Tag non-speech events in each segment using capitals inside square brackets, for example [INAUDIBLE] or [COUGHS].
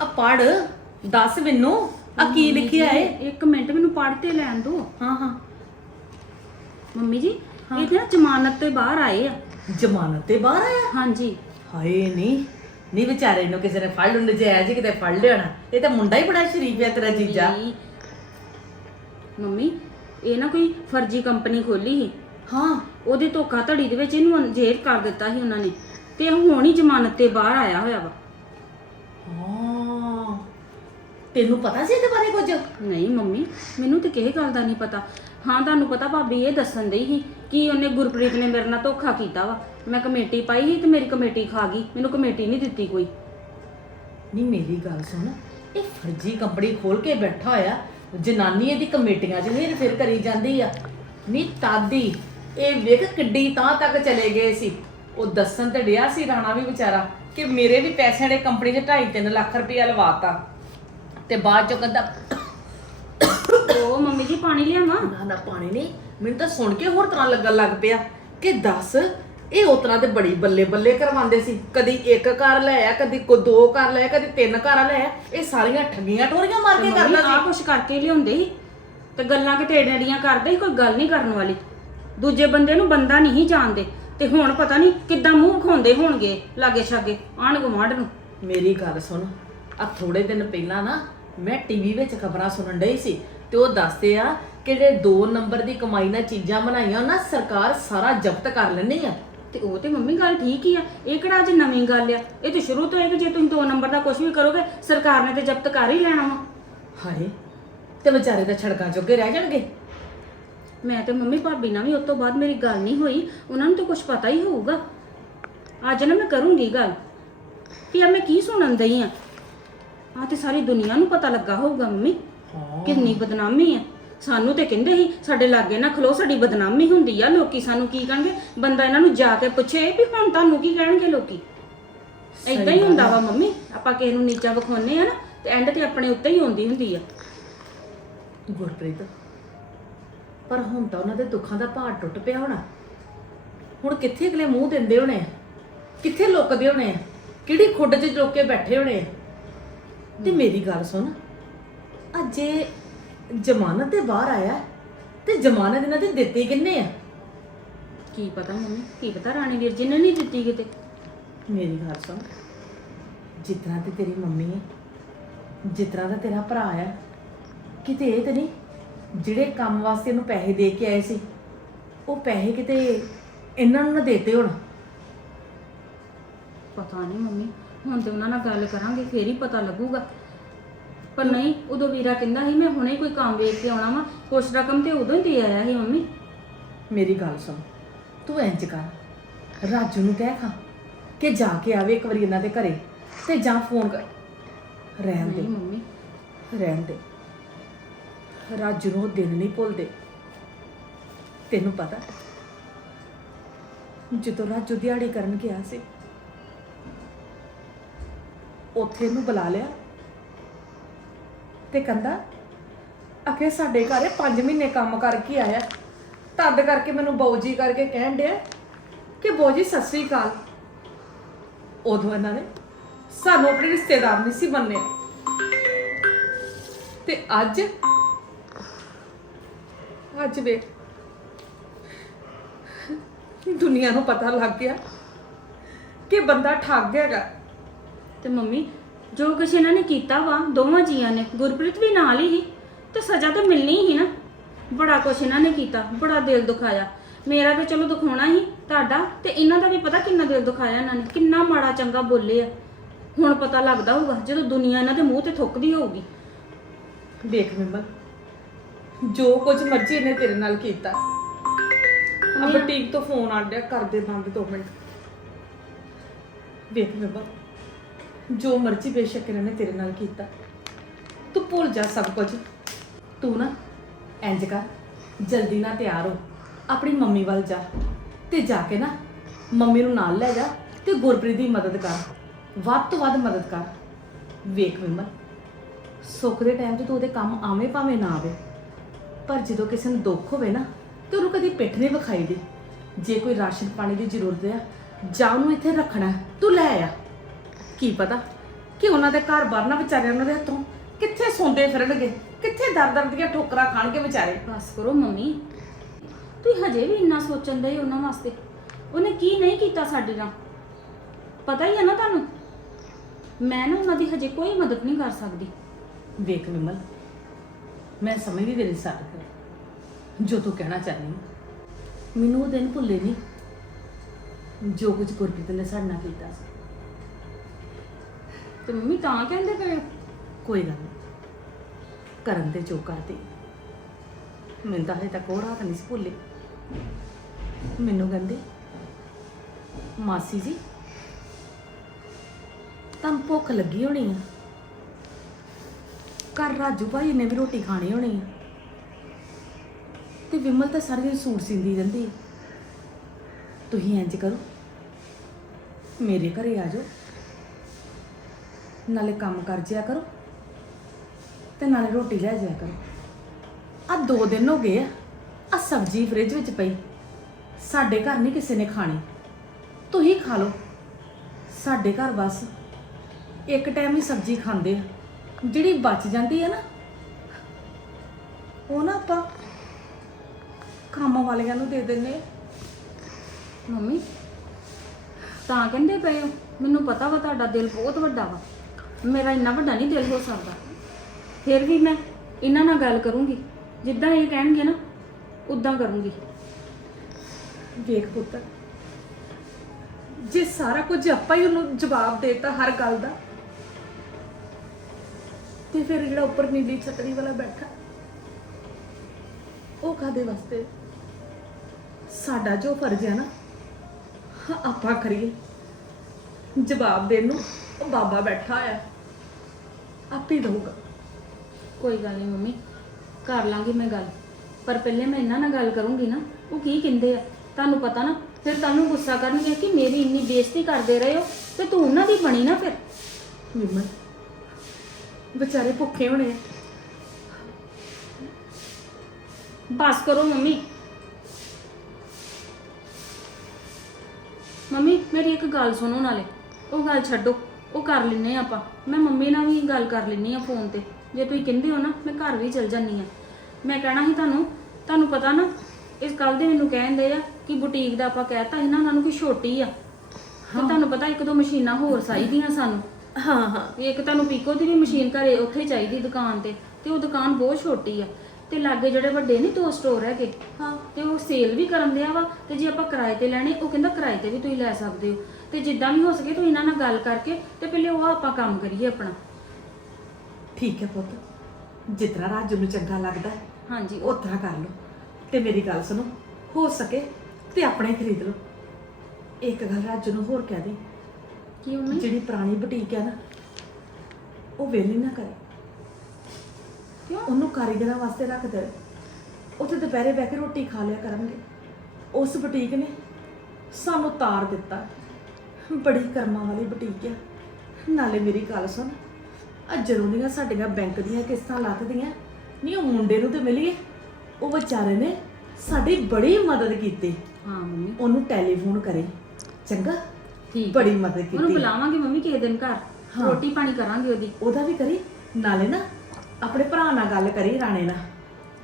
ਆ ਪੜ ਦੱਸ ਮੈਨੂੰ ਆ ਕੀ ਲਿਖਿਆ ਏ? ਇੱਕ ਮਿੰਟ ਮੈਨੂੰ ਪੜ੍ਹ ਤੇ ਲੈਣ ਦਿਓ ਹਾਂ ਹਾਂ। ਮੰਮੀ ਜੀ ਇਹ ਤੇ ਨਾ ਜ਼ਮਾਨਤ ਤੇ ਬਾਹਰ ਆਏ ਆ। ਜ਼ਮਾਨਤ ਤੇ ਬਾਹਰ ਆਇਆ? ਹਾਂਜੀ। ਹਾਏ ਨਹੀਂ ਨਹੀਂ ਵਿਚਾਰੇ ਨੂੰ ਕਿਸੇ ਨੇ ਫੜ ਲੁੰਡ ਜੇ ਜੀ ਕਿਤੇ ਫੜ ਲਿਆਣਾ ਇਹ ਤਾਂ ਮੁੰਡਾ ਹੀ ਬੜਾ ਸ਼ਰੀਫ ਹੈ ਤੇਰਾ ਜੀਜਾ। ਜੀ। ਮੰਮੀ ਇਹ ਨਾ ਕੋਈ ਫਰਜ਼ੀ ਕੰਪਨੀ ਖੋਲੀ ਸੀ। ਹਾਂ। ਉਹਦੇ ਧੋਖਾ ਧੜੀ ਦੇ ਵਿੱਚ ਇਹਨੂੰ ਜੇਲ੍ਹ ਕਰ ਦਿੱਤਾ ਸੀ ਉਹਨਾਂ ਨੇ। ਤੇ ਹੁਣ ਹੀ ਜ਼ਮਾਨਤ ਤੇ ਬਾਹਰ ਆਇਆ ਹੋਇਆ ਵਾ। ਤੈਨੂੰ ਪਤਾ ਸੀ ਇਹਦੇ ਬਾਰੇ ਕੁਝ? ਨਹੀਂ ਮੰਮੀ ਮੈਨੂੰ ਤੇ ਕਿਸੇ ਗੱਲ ਦਾ ਨਹੀਂ ਪਤਾ। ਹਾਂ ਤੁਹਾਨੂੰ ਪਤਾ ਭਾਬੀ ਇਹ ਦੱਸਣ ਡਈ ਸੀ ਕਿ ਉਹਨੇ ਗੁਰਪ੍ਰੀਤ ਨੇ ਮੇਰੇ ਨਾਲ ਧੋਖਾ ਕੀਤਾ ਵਾ। ਮੈਂ ਕਮੇਟੀ ਪਾਈ ਸੀ ਤੇ ਮੇਰੀ ਕਮੇਟੀ ਖਾ ਗਈ। ਮੈਨੂੰ ਕਮੇਟੀ ਨਹੀਂ ਦਿੱਤੀ ਕੋਈ। ਨਹੀਂ ਮੇਰੀ ਗੱਲ ਸੁਣ। ਇਹ ਫਰਜੀ ਕੰਪਨੀ ਖੋਲ ਕੇ ਬੈਠਾ ਹੋਇਆ ਜਨਾਨੀ ਇਹਦੀ ਕਮੇਟੀਆਂ 'ਚ ਹੇਰ ਫੇਰ ਕਰੀ ਜਾਂਦੀ ਆ। ਨਹੀਂ ਤਾਦੀ ਇਹ ਵੇਖ ਕਿੱਡੀ ਤਾਂ ਤੱਕ ਚਲੇ ਗਏ ਸੀ। ਉਹ ਦੱਸਣ ਤੇ ਡਿਆ ਸੀ ਰਾਣਾ ਵੀ ਵਿਚਾਰਾ ਕਿ ਮੇਰੇ ਵੀ ਪੈਸਿਆਂ ਨੇ ਕੰਪਨੀ 'ਚ 2.5 ਲੱਖ ਰੁਪਇਆ ਲਵਾਤਾ। ਤੇ ਬਾਅਦ ਚੋਂ ਕਹਿੰਦਾ [COUGHS] ਉਹ ਮੰਮੀ ਜੀ ਪਾਣੀ ਲਿਆਵਾਂ? ਨਾ ਨਾ ਪਾਣੀ ਨਹੀਂ। ਮੈਨੂੰ ਤਾਂ ਸੁਣ ਕੇ ਹੋਰ ਤਰ੍ਹਾਂ ਲੱਗਣ ਲੱਗ ਪਿਆ ਕਿ ਦੱਸ ਇਹ ਉਸ ਤਰ੍ਹਾਂ ਤੇ ਬੜੀ ਬੱਲੇ ਬੱਲੇ ਕਰਵਾਉਂਦੇ ਸੀ। ਕਦੀ ਇੱਕ ਘਰ ਲੈ ਆ ਕਦੀ ਕੋ ਦੋ ਘਰ ਲੈ ਆ ਕਦੀ ਤਿੰਨ ਘਰ ਲੈ ਆ। ਇਹ ਸਾਰੀਆਂ ਠੱਗੀਆਂ ਟੋਰੀਆਂ ਮਾਰ ਕੇ ਕਰਦਾ ਆ ਕੁਛ ਕਰਕੇ ਲਿਆਉਂਦੇ ਸੀ। ਤੇ ਗੱਲਾਂ ਕਿਤੇ ਏੜੀਆਂ ਕਰਦੇ ਸੀ ਕੋਈ ਗੱਲ ਨਹੀਂ ਕਰਨ ਵਾਲੀ। ਦੂਜੇ ਬੰਦੇ ਨੂੰ ਬੰਦਾ ਨਹੀਂ ਜਾਣਦੇ। ਤੇ ਹੁਣ ਪਤਾ ਨਹੀਂ ਕਿੱਦਾਂ ਮੂੰਹ ਖੋਂਦੇ ਹੋਣਗੇ ਲਾਗੇ ਛਾਗੇ ਆਣ ਗੁਆਂਢ ਨੂੰ। ਮੇਰੀ ਗੱਲ ਸੁਣ ਆ ਥੋੜੇ ਦਿਨ ਪਹਿਲਾਂ ਨਾ ਮੈਂ ਟੀਵੀ ਵਿੱਚ ਖਬਰਾਂ ਸੁਣਨ ਡਈ ਸੀ ਤੇ ਉਹ ਦੱਸਦੇ ਆ ਕਿ ਜਿਹੜੇ 2 ਨੰਬਰ ਦੀ ਕਮਾਈ ਨਾਲ ਚੀਜ਼ਾਂ ਬਣਾਈਆਂ ਨਾ ਸਰਕਾਰ ਸਾਰਾ ਜ਼ਬਤ ਕਰ ਲੈਣੀ ਆ। ਤੇ ਉਹ ਤੇ ਮੰਮੀ ਗੱਲ ਠੀਕ ਹੀ ਆ ਇਹ ਕਿਹੜਾ ਅੱਜ ਨਵੀਂ ਗੱਲ ਆ? ਇਹ ਤੇ ਸ਼ੁਰੂ ਤੋਂ ਹੈ ਕਿ ਜੇ ਤੁਸੀਂ ਦੋ ਨੰਬਰ ਦਾ ਕੁਝ ਵੀ ਕਰੋਗੇ ਸਰਕਾਰ ਨੇ ਤੇ ਜ਼ਬਤ ਕਰ ਹੀ ਲੈਣਾ ਵਾ। ਹਾਏ ਤੇ ਵਿਚਾਰੇ ਤਾਂ ਛੜਕਾਂ ਜੋਗੇ ਰਹਿ ਜਾਣਗੇ। ਮੈਂ ਤੇ ਮੰਮੀ ਭਾਬੀ ਨਾਲ ਵੀ ਉਸ ਤੋਂ ਬਾਅਦ ਮੇਰੀ ਗੱਲ ਨਹੀਂ ਹੋਈ ਉਹਨਾਂ ਨੂੰ ਤਾਂ ਕੁਝ ਪਤਾ ਹੀ ਹੋਊਗਾ। ਅੱਜ ਨਾ ਮੈਂ ਕਰੂੰਗੀ ਗੱਲ। ਕਿ ਆ ਮੈਂ ਕੀ ਸੁਣਨ ਦਈ ਆ? ਆ ਤੇ ਸਾਰੀ ਦੁਨੀਆ ਨੂੰ ਪਤਾ ਲੱਗਾ ਹੋਊਗਾ ਮੰਮੀ। ਕਿੰਨੀ ਬਦਨਾਮੀ ਆ। ਸਾਨੂੰ ਤੇ ਕਹਿੰਦੇ ਸੀ ਸਾਡੇ ਲਾਗੇ ਨਾ ਖਲੋ ਸਾਡੀ ਬਦਨਾਮੀ ਹੁੰਦੀ ਆ। ਲੋਕੀ ਸਾਨੂੰ ਕੀ ਕਹਿਣਗੇ? ਬੰਦਾ ਇਹਨਾਂ ਨੂੰ ਜਾ ਕੇ ਪੁੱਛੇ ਵੀ ਹੁਣ ਤੁਹਾਨੂੰ ਕੀ ਕਹਿਣਗੇ ਲੋਕੀ? ਏਦਾਂ ਹੀ ਹੁੰਦਾ ਵਾ ਮੰਮੀ। ਆਪਾਂ ਕਿਸੇ ਨੂੰ ਨੀਚਾ ਵਿਖਾਉਨੇ ਆ ਨਾ ਤੇ ਐਂਡ ਤੇ ਆਪਣੇ ਉੱਤੇ ਹੀ ਆਉਂਦੀ ਹੁੰਦੀ ਆ। ਗੁਰਪ੍ਰੀਤ ਪਰ ਹੁਣ ਤਾਂ ਉਹਨਾਂ ਦੇ ਦੁੱਖਾਂ ਦਾ ਭਾਰ ਟੁੱਟ ਪਿਆ ਹੋਣਾ। ਹੁਣ ਕਿੱਥੇ ਅਗਲੇ ਮੂੰਹ ਦਿੰਦੇ ਹੋਣੇ ਆ? ਕਿੱਥੇ ਲੁਕਦੇ ਹੋਣੇ ਆ? ਕਿਹੜੀ ਖੁੱਡ 'ਚ ਲੁੱਕ ਕੇ ਬੈਠੇ ਹੋਣੇ ਆ? ਤੇ ਮੇਰੀ ਗੱਲ ਸੁਣ। ਅਜੇ ਜ਼ਮਾਨਤ ਤੇ ਬਾਹਰ ਆਇਆ ਤੇ ਜ਼ਮਾਨਤ ਇਹਨਾਂ ਦੀ ਦਿੱਤੀ ਕਿੰਨੇ ਆ? ਕੀ ਪਤਾ ਮੰਮੀ ਕੀ ਪਤਾ ਰਾਣੀ ਵੀਰ ਜੀ ਨੇ ਨਹੀਂ ਦਿੱਤੀ ਕਿਤੇ। ਮੇਰੀ ਗੱਲ ਸੁਣ। ਜਿਤਨਾ ਤੇ ਤੇਰੀ ਮੰਮੀ ਹੈ ਜਿਤਨਾ ਦਾ ਤੇਰਾ ਭਰਾ ਆ ਕਿਤੇ ਇਹ ਤੇ ਨਹੀਂ ਜਿਹੜੇ ਕੰਮ ਵਾਸਤੇ ਇਹਨੂੰ ਪੈਸੇ ਦੇ ਕੇ ਆਏ ਸੀ ਉਹ ਪੈਸੇ ਕਿਤੇ ਇਹਨਾਂ ਨੂੰ ਨਾ ਦੇਤੇ ਹੋਣ। ਪਤਾ ਨਹੀਂ ਮੰਮੀ ਹੁਣ ਤੇ ਉਹਨਾਂ ਨਾਲ ਗੱਲ ਕਰਾਂਗੇ ਫੇਰ ਹੀ ਪਤਾ ਲੱਗੂਗਾ। ਪਰ ਨਹੀਂ ਉਦੋਂ ਵੀਰਾ ਕਹਿੰਦਾ ਸੀ ਮੈਂ ਹੁਣੇ ਕੋਈ ਕੰਮ ਵੇਖ ਕੇ ਆਉਣਾ ਵਾ ਕੁਛ ਰਕਮ ਤੇ ਉਦੋਂ ਹੀ ਦੇ ਆਇਆ ਸੀ ਮੰਮੀ। ਮੇਰੀ ਗੱਲ ਸੁਣ ਤੂੰ ਇੰਜ ਕਰ ਰਾਜੂ ਨੂੰ ਕਹਿ ਖਾ ਕਿ ਜਾ ਕੇ ਆਵੇ ਇੱਕ ਵਾਰੀ ਇਹਨਾਂ ਦੇ ਘਰੇ ਤੇ ਜਾਂ ਫੋਨ ਕਰ। ਰਹਿਣ ਦੇ ਨਹੀਂ ਮੰਮੀ। ਰਹਿਣ ਦੇ। ਰਾਜੂ ਨੂੰ ਉਹ ਦਿਨ ਨਹੀਂ ਭੁੱਲਦੇ। ਤੈਨੂੰ ਪਤਾ ਜਦੋਂ ਰਾਜੂ ਦਿਹਾੜੀ ਕਰਨ ਗਿਆ ਸੀ ਉੱਥੇ ਇਹਨੂੰ ਬੁਲਾ ਲਿਆ ਤੇ ਕਹਿੰਦਾ, ਅਖੇ ਸਾਡੇ ਘਰੇ 5 ਮਹੀਨੇ ਕੰਮ ਕਰਕੇ ਆਇਆ। ਤਦ ਕਰਕੇ ਮੈਨੂੰ ਬੌਜੀ ਕਰਕੇ ਕਹਿਣ ਡਿਆ ਕਿ ਬੌਜੀ, ਸਤਿ ਸ੍ਰੀ ਅਕਾਲ। ਉਦੋਂ ਇਹਨਾਂ ਨੇ ਸਾਨੂੰ ਆਪਣੇ ਰਿਸ਼ਤੇਦਾਰ ਨਹੀਂ ਸੀ ਮੰਨੇ ਤੇ ਅੱਜ ਅੱਜ ਵੇ, ਦੁਨੀਆ ਨੂੰ ਪਤਾ ਲੱਗ ਗਿਆ ਕਿ ਬੰਦਾ ਠੱਗ ਹੈਗਾ। ਤੇ ਮੰਮੀ ਜੋ ਕੁਛ ਇਹਨਾਂ ਨੇ ਕੀਤਾ ਵਾ ਦੋਵਾਂ ਜੀਆਂ ਨੇ ਗੁਰਪ੍ਰੀਤ ਵੀ ਨਾਲ ਹੀ ਸੀ ਤੇ ਸਜ਼ਾ ਤਾਂ ਮਿਲਣੀ ਹੀ ਨਾ। ਬੜਾ ਕੁਛ ਇਹਨਾਂ ਨੇ ਕੀਤਾ ਬੜਾ ਦਿਲ ਦੁਖਾਇਆ। ਮੇਰਾ ਤਾਂ ਚਲੋ ਦੁਖਾਉਣਾ ਹੀ ਤੁਹਾਡਾ ਤੇ ਇਹਨਾਂ ਦਾ ਵੀ ਪਤਾ ਕਿੰਨਾ ਦਿਲ ਦੁਖਾਇਆ ਇਹਨਾਂ ਨੇ ਕਿੰਨਾ ਮਾੜਾ ਚੰਗਾ ਬੋਲੇ ਆ। ਹੁਣ ਪਤਾ ਲੱਗਦਾ ਹੋਊਗਾ ਜਦੋਂ ਦੁਨੀਆ ਇਹਨਾਂ ਦੇ ਮੂੰਹ ਤੇ ਥੁੱਕਦੀ ਹੋਊਗੀ। ਵੇਖ ਮਿੰਬਲ ਜੋ ਕੁਝ ਮਰਜ਼ੀ ਇਹਨੇ ਤੇਰੇ ਨਾਲ ਕੀਤਾ। ਆ ਬੁਟੀਕ ਤੋਂ ਫੋਨ ਆ ਗਿਆ ਕਰ ਦੇ ਬੰਦ 2 ਮਿੰਟ। ਵੇਖ ਮਿੰਬਲ ਜੋ ਮਰਜ਼ੀ ਬੇਸ਼ੱਕ ਇਹਨਾਂ ਨੇ ਤੇਰੇ ਨਾਲ ਕੀਤਾ। ਤੂੰ ਭੁੱਲ ਜਾ ਸਭ ਕੁਝ। ਤੂੰ ਨਾ ਇੰਜ ਕਰ, ਜਲਦੀ ਨਾਲ ਤਿਆਰ ਹੋ। ਆਪਣੀ ਮੰਮੀ ਵੱਲ ਜਾ ਤੇ ਜਾ ਕੇ ਨਾ ਮੰਮੀ ਨੂੰ ਨਾਲ ਲੈ ਜਾ ਤੇ ਗੁਰਪ੍ਰੀਤ ਦੀ ਮਦਦ ਕਰ। ਵੱਧ ਤੋਂ ਵੱਧ ਮਦਦ ਕਰ। ਵੇਖ ਵਿਮਲ, ਸੁੱਖ ਦੇ ਟਾਈਮ 'ਚ ਤੂੰ ਉਹਦੇ ਕੰਮ ਆਵੇਂ ਭਾਵੇਂ ਨਾ ਆਵੇ। ਪਰ ਜਦੋਂ ਕਿਸੇ ਨੂੰ ਦੁੱਖ ਹੋਵੇ ਨਾ, ਤੇ ਉਹਨੂੰ ਕਦੀ ਪਿੱਠ ਨਹੀਂ ਵਿਖਾਈ ਦੀ ਜੇ ਕੋਈ ਰਾਸ਼ਨ ਪਾਣੀ ਦੀ ਜ਼ਰੂਰਤ ਆ, ਜਾਂ ਉਹਨੂੰ ਇੱਥੇ ਰੱਖਣਾ, ਤੂੰ ਲੈ ਆ। ਕੀ ਪਤਾ ਕਿ ਉਹਨਾਂ ਦੇ ਘਰ ਬਾਹਰ ਨਾ ਵਿਚਾਰੇ ਉਹਨਾਂ ਦੇ ਹੱਥੋਂ ਕਿੱਥੇ ਸੌਂਦੇ ਫਿਰਨਗੇ ਕਿੱਥੇ ਦਰ ਦਰ ਦੀਆਂ ਠੋਕਰਾਂ ਖਾਣਗੇ ਵਿਚਾਰੇ। ਬਸ ਕਰੋ ਮੰਮੀ। ਤੁਸੀਂ ਹਜੇ ਵੀ ਇੰਨਾ ਸੋਚਣ ਦੇ ਉਹਨਾਂ ਵਾਸਤੇ। ਉਹਨੇ ਕੀ ਨਹੀਂ ਕੀਤਾ ਸਾਡੇ ਨਾਲ? ਪਤਾ ਹੀ ਹੈ ਨਾ ਤੁਹਾਨੂੰ। ਮੈਂ ਨਾ ਉਹਨਾਂ ਦੀ ਹਜੇ ਕੋਈ ਮਦਦ ਨਹੀਂ ਕਰ ਸਕਦੀ। ਵੇਖ ਵਿਮਲ ਮੈਂ ਸਮਝਦੀ ਤੇਰੀ ਸਾਥ ਜੋ ਤੂੰ ਕਹਿਣਾ ਚਾਹਨੀ। ਮੈਨੂੰ ਉਹ ਦਿਨ ਭੁੱਲੇ ਨਹੀਂ। ਜੋ ਕੁਝ ਗੁਰਪ੍ਰੀਤ ਨੇ ਸਾਡੇ ਨਾਲ ਕੀਤਾ ਸੀ। ਤੇ ਮੰਮੀ ਤਾਂ ਕਹਿੰਦੇ ਪਏ ਕੋਈ ਗੱਲ ਨਹੀਂ। ਕਰਨ ਤੇ ਜੋ ਕਰਦੇ। ਮੈਨੂੰ ਤਾਂ ਹਜੇ ਤੱਕ ਉਹ ਰਾਤ ਨਹੀਂ ਸੀ ਭੁੱਲੀ। ਮੈਨੂੰ ਕਹਿੰਦੇ, ਮਾਸੀ ਜੀ, ਤੁਹਾਨੂੰ ਭੁੱਖ ਲੱਗੀ ਹੋਣੀ ਆ। ਘਰ ਰਾਜੂ ਭਾਈ ਨੇ ਵੀ ਰੋਟੀ ਖਾਣੀ ਹੋਣੀ ਆ। ਤੇ ਵਿਮਲ ਤਾਂ ਸਾਰੀ ਦਿਨ ਸੂਟ ਸਿੰਦੀ ਰਹਿੰਦੀ ਆ। ਤੁਸੀਂ ਇੰਜ ਕਰੋ। ਮੇਰੇ ਘਰੇ ਆ ਜਾਓ। ਨਾਲੇ ਕੰਮ ਕਰ ਜਿਆ ਕਰੋ ਤੇ ਨਾਲੇ ਰੋਟੀ ਲੈ ਜਾਇਆ ਕਰੋ। ਆ ਦੋ ਦਿਨ ਹੋ ਗਏ ਆ ਆ ਸਬਜ਼ੀ ਫ੍ਰਿਜ ਵਿੱਚ ਪਈ। ਸਾਡੇ ਘਰ ਨਹੀਂ ਕਿਸੇ ਨੇ ਖਾਣੀ। ਤੁਸੀਂ ਖਾ ਲਓ। ਸਾਡੇ ਘਰ ਬਸ ਇੱਕ ਟਾਈਮ ਹੀ ਸਬਜ਼ੀ ਖਾਂਦੇ ਆ। ਜਿਹੜੀ ਬਚ ਜਾਂਦੀ ਹੈ ਨਾ, ਉਹ ਨਾ ਆਪਾਂ ਕੰਮ ਵਾਲਿਆਂ ਨੂੰ ਦੇ ਦਿੰਦੇ ਆ। ਮੰਮੀ, ਤਾਂ ਕਹਿੰਦੇ ਪਏ ਹੋ, ਮੈਨੂੰ ਪਤਾ ਵਾ ਤੁਹਾਡਾ ਦਿਲ ਬਹੁਤ ਵੱਡਾ ਵਾ। ਮੇਰਾ ਇੰਨਾ ਵੱਡਾ ਨਹੀਂ ਦਿਲ ਹੋ ਸਕਦਾ। ਫਿਰ ਵੀ ਮੈਂ ਇਹਨਾਂ ਨਾਲ ਗੱਲ ਕਰੂੰਗੀ। ਜਿੱਦਾਂ ਇਹ ਕਹਿਣਗੇ ਨਾ, ਉਦਾਂ ਕਰੂੰਗੀ। ਵੇਖ ਪੁੱਤਰ ਜੇ ਸਾਰਾ ਕੁਝ ਆਪਾਂ ਹੀ ਉਹਨੂੰ ਜਵਾਬ ਦੇਤਾ ਹਰ ਗੱਲ ਦਾ, ਤੇ ਫਿਰ ਜਿਹੜਾ ਉੱਪਰ ਨੀਲੀ ਛਤਰੀ ਵਾਲਾ ਬੈਠਾ, ਉਹ ਕਾਦੇ ਵਾਸਤੇ? ਸਾਡਾ ਜੋ ਫਰਜ਼ ਹੈ ਨਾ, ਆਪਾਂ ਕਰੀਏ। ਜਵਾਬ ਦੇਣ ਨੂੰ ਉਹ ਬਾਬਾ ਬੈਠਾ ਆ ਆਪੇ ਦਊਗਾ। ਕੋਈ ਗੱਲ ਨਹੀਂ ਮੰਮੀ ਕਰ ਲਾਂਗੀ ਮੈਂ ਗੱਲ। ਪਰ ਪਹਿਲੇ ਮੈਂ ਇਹਨਾਂ ਨਾਲ ਗੱਲ ਕਰੂੰਗੀ ਨਾ ਉਹ ਕੀ ਕਹਿੰਦੇ ਆ? ਤੁਹਾਨੂੰ ਪਤਾ ਨਾ ਫਿਰ ਤੁਹਾਨੂੰ ਗੁੱਸਾ ਕਰਨਗੇ ਕਿ ਮੇਰੀ ਇੰਨੀ ਬੇਇੱਜ਼ਤੀ ਕਰਦੇ ਰਹੇ ਹੋ ਤੇ ਤੂੰ ਉਹਨਾਂ ਦੀ ਬਣੀ ਨਾ ਫਿਰ। ਵਿਮਲ ਵਿਚਾਰੇ ਭੁੱਖੇ ਹੋਣੇ ਆ। ਬਸ ਕਰੋ ਮੰਮੀ। ਮੰਮੀ ਮੇਰੀ ਇੱਕ ਗੱਲ ਸੁਣੋ ਨਾਲੇ। ਉਹ ਗੱਲ ਛੱਡੋ। ਉਹ ਕਰ ਲੈਨੇ ਆ ਆਪਾਂ। ਮੈਂ ਮੰਮੀ ਨਾਲ ਵੀ ਗੱਲ ਕਰ ਲੈਨੀ ਆ ਫੋਨ ਤੇ। ਜੇ ਤੁਸੀਂ ਕਹਿੰਦੇ ਹੋ ਨਾ ਮੈਂ ਘਰ ਵੀ ਚਲ ਜਾਨੀ ਆ। ਮੈਂ ਕਹਿਣਾ ਸੀ ਤੁਹਾਨੂੰ ਤੁਹਾਨੂੰ ਪਤਾ ਨਾ ਇਸ ਕੱਲ ਦੇ ਮੈਨੂੰ ਕਹਿੰਦੇ ਆ ਕਿ ਬੁਟੀਕ ਦਾ ਆਪਾਂ ਕਹਿਤਾ ਸੀ ਨਾ ਉਹਨਾਂ ਨੂੰ ਕਿ ਛੋਟੀ ਆ। ਤੇ ਤੁਹਾਨੂੰ ਪਤਾ ਇੱਕ ਦੋ ਮਸ਼ੀਨਾਂ ਹੋਰ ਚਾਹੀਦੀਆਂ ਸਾਨੂੰ। ਹਾਂ ਹਾਂ। ਵੀ ਇੱਕ ਤੁਹਾਨੂੰ ਪੀਕੋ ਦੀ ਵੀ ਮਸ਼ੀਨ ਘਰੇ ਉੱਥੇ ਚਾਹੀਦੀ ਦੁਕਾਨ ਤੇ ਤੇ ਉਹ ਦੁਕਾਨ ਬਹੁਤ ਛੋਟੀ ਆ। ਤੇ ਲਾਗੇ ਜਿਹੜੇ ਵੱਡੇ ਨਹੀਂ ਦੋ ਸਟੋਰ ਹੈਗੇ। ਹਾਂ। ਤੇ ਉਹ ਸੇਲ ਵੀ ਕਰਨ ਦਿਆ ਵਾ ਤੇ ਜੇ ਆਪਾਂ ਕਿਰਾਏ ਤੇ ਲੈਣੇ ਉਹ ਕਹਿੰਦਾ ਕਿਰਾਏ ਤੇ ਵੀ ਤੁਸੀਂ ਲੈ ਸਕਦੇ ਹੋ। ਤੇ ਜਿੱਦਾਂ ਵੀ ਹੋ ਸਕੇ ਤੁਸੀਂ ਇਹਨਾਂ ਨਾਲ ਗੱਲ ਕਰਕੇ ਤੇ ਪਹਿਲੇ ਉਹ ਆਪਾਂ ਕੰਮ ਕਰੀਏ ਆਪਣਾ। ਠੀਕ ਹੈ ਪੁੱਤ। ਜਿਤਨਾ ਰਾਜੂ ਨੂੰ ਚੰਗਾ ਲੱਗਦਾ ਹੈ, ਹਾਂਜੀ। ਉਹ ਤਰ੍ਹਾਂ ਕਰ ਲਓ। ਤੇ ਮੇਰੀ ਗੱਲ ਸੁਣੋ ਹੋ ਸਕੇ ਤੇ ਆਪਣੇ ਖਰੀਦ ਲਓ। ਇੱਕ ਗੱਲ ਰਾਜੂ ਨੂੰ ਹੋਰ ਕਹਿ ਦੇ। ਕੀ ਮੰਮੀ? ਜਿਹੜੀ ਪੁਰਾਣੀ ਬੁਟੀਕ ਹੈ ਨਾ ਉਹ ਵੇਲੀ ਨਾ ਕਰੇ। ਕਿਉਂ? ਉਹਨੂੰ ਕਾਰੀਗਰਾਂ ਵਾਸਤੇ ਰੱਖ ਦੇ। ਉੱਥੇ ਦੁਪਹਿਰੇ ਬਹਿ ਕੇ ਰੋਟੀ ਖਾ ਲਿਆ ਕਰਨਗੇ। ਉਸ ਬੁਟੀਕ ਨੇ ਸਾਨੂੰ ਤਾਰ ਦਿੱਤਾ। ਬੜੀ ਕਰਮਾਂ ਵਾਲੀ ਬੁਟੀਕ ਆ। ਨਾਲੇ ਮੇਰੀ ਗੱਲ ਸੁਣ ਆ ਜਦੋਂ ਦੀਆਂ ਸਾਡੀਆਂ ਬੈਂਕ ਦੀਆਂ ਕਿਸ਼ਤਾਂ ਲੱਥਦੀਆਂ ਨਹੀਂ ਉਹ ਮੁੰਡੇ ਨੂੰ ਤੇ ਮਿਲੀਏ ਉਹ ਵਿਚਾਰੇ ਨੇ ਸਾਡੀ ਬੜੀ ਮਦਦ ਕੀਤੀ। ਹਾਂ ਮੰਮੀ। ਉਹਨੂੰ ਟੈਲੀਫੋਨ ਕਰੇ। ਚੰਗਾ? ਠੀਕ ਬੜੀ ਮਦਦ ਉਹਨੂੰ ਕੀਤੀ ਬੁਲਾਵਾਂਗੇ ਮੰਮੀ ਕਿਸੇ ਦਿਨ ਘਰ। ਰੋਟੀ ਪਾਣੀ ਕਰਾਂਗੇ ਉਹਦੀ। ਉਹਦਾ ਵੀ ਕਰੀ ਨਾਲੇ ਨਾ ਆਪਣੇ ਭਰਾ ਨਾਲ ਗੱਲ ਕਰੀ ਰਾਣੇ ਨਾਲ।